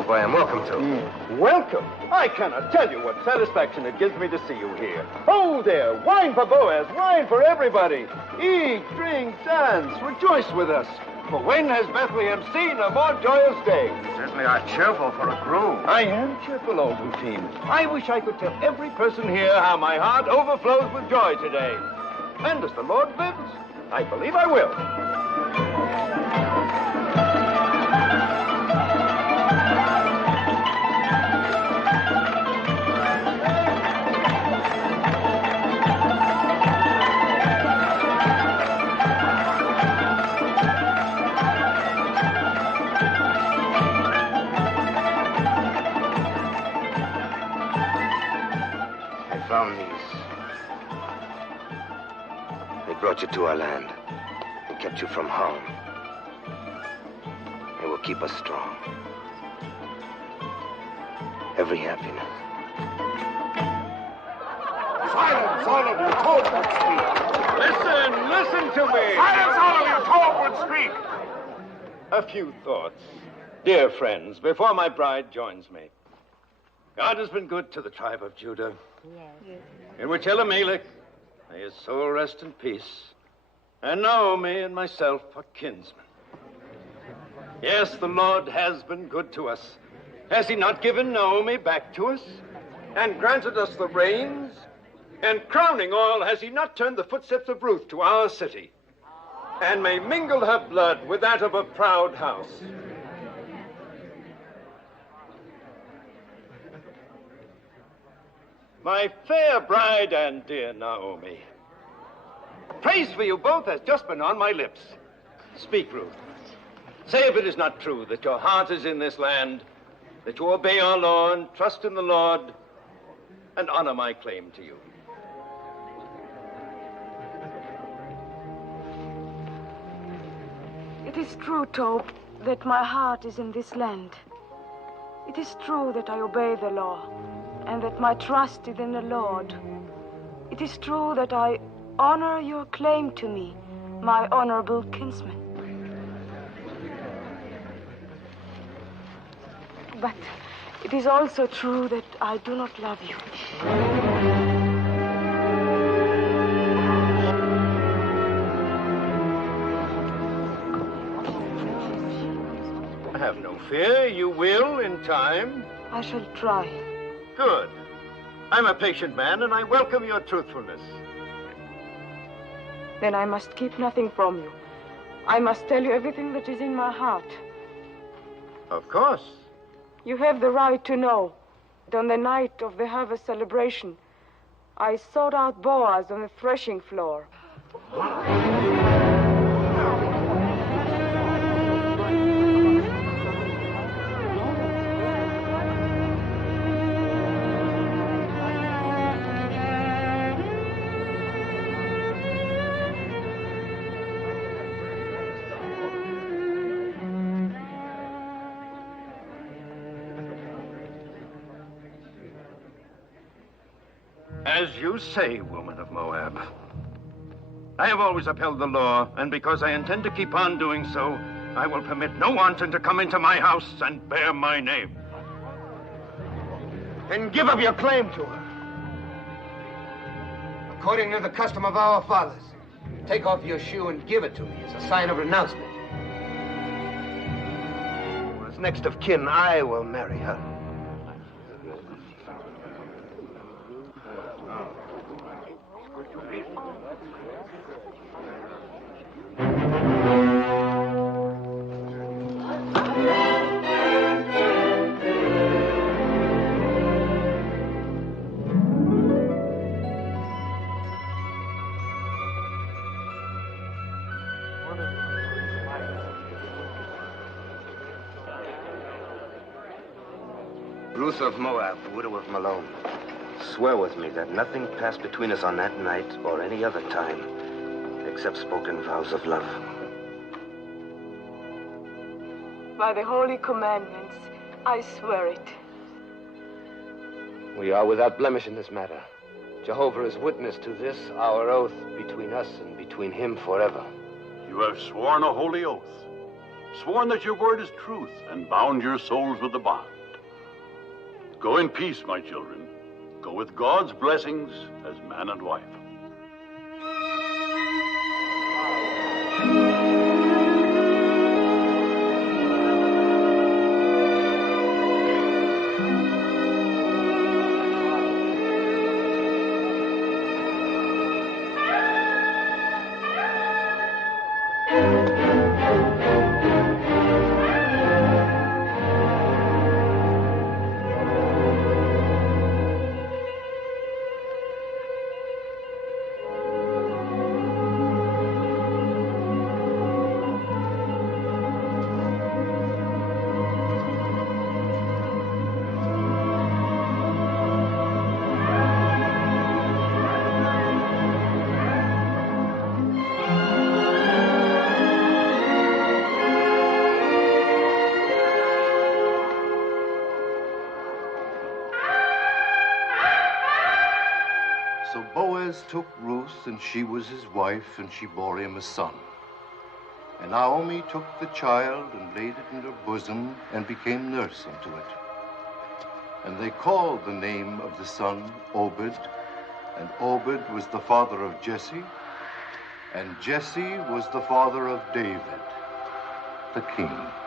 I am welcome to. Welcome? I cannot tell you what satisfaction it gives me to see you here. Oh, there, wine for Boaz, wine for everybody. Eat, drink, dance, rejoice with us. For when has Bethlehem seen a more joyous day? Certainly are cheerful for a groom. I am cheerful, old Poutine. I wish I could tell every person here how my heart overflows with joy today. And as the Lord lives, I believe I will. Brought you to our land and kept you from harm. They will keep us strong. Every happiness. Silence, all of you. Tob would speak. Listen to me. Silence, all of you. Tob would speak. A few thoughts. Dear friends, before my bride joins me, God has been good to the tribe of Judah, in which Elimelech may his soul rest in peace, and Naomi and myself are kinsmen. Yes, the Lord has been good to us. Has he not given Naomi back to us, and granted us the rains? And crowning all, has he not turned the footsteps of Ruth to our city, and may mingle her blood with that of a proud house? My fair bride and dear Naomi, praise for you both has just been on my lips. Speak, Ruth. Say if it is not true that your heart is in this land, that you obey our law and trust in the Lord, and honor my claim to you. It is true, Tob, that my heart is in this land. It is true that I obey the law, and that my trust is in the Lord. It is true that I honor your claim to me, my honorable kinsman. But it is also true that I do not love you. Have no fear, you will in time. I shall try. Good. I'm a patient man, and I welcome your truthfulness. Then I must keep nothing from you. I must tell you everything that is in my heart. Of course. You have the right to know that on the night of the harvest celebration, I sought out Boaz on the threshing floor. As you say, woman of Moab. I have always upheld the law, and because I intend to keep on doing so, I will permit no wanton to come into my house and bear my name. Then give up your claim to her. According to the custom of our fathers, take off your shoe and give it to me as a sign of renouncement. As next of kin, I will marry her. Ruth of Moab, widow of Malone, swear with me that nothing passed between us on that night or any other time except spoken vows of love. By the holy commandments, I swear it. We are without blemish in this matter. Jehovah is witness to this, our oath between us and between him forever. You have sworn a holy oath, sworn that your word is truth, and bound your souls with the bond. Go in peace, my children. Go with God's blessings as man and wife. So Boaz took Ruth, and she was his wife, and she bore him a son. And Naomi took the child and laid it in her bosom and became nurse unto it. And they called the name of the son Obed, and Obed was the father of Jesse, and Jesse was the father of David, the king.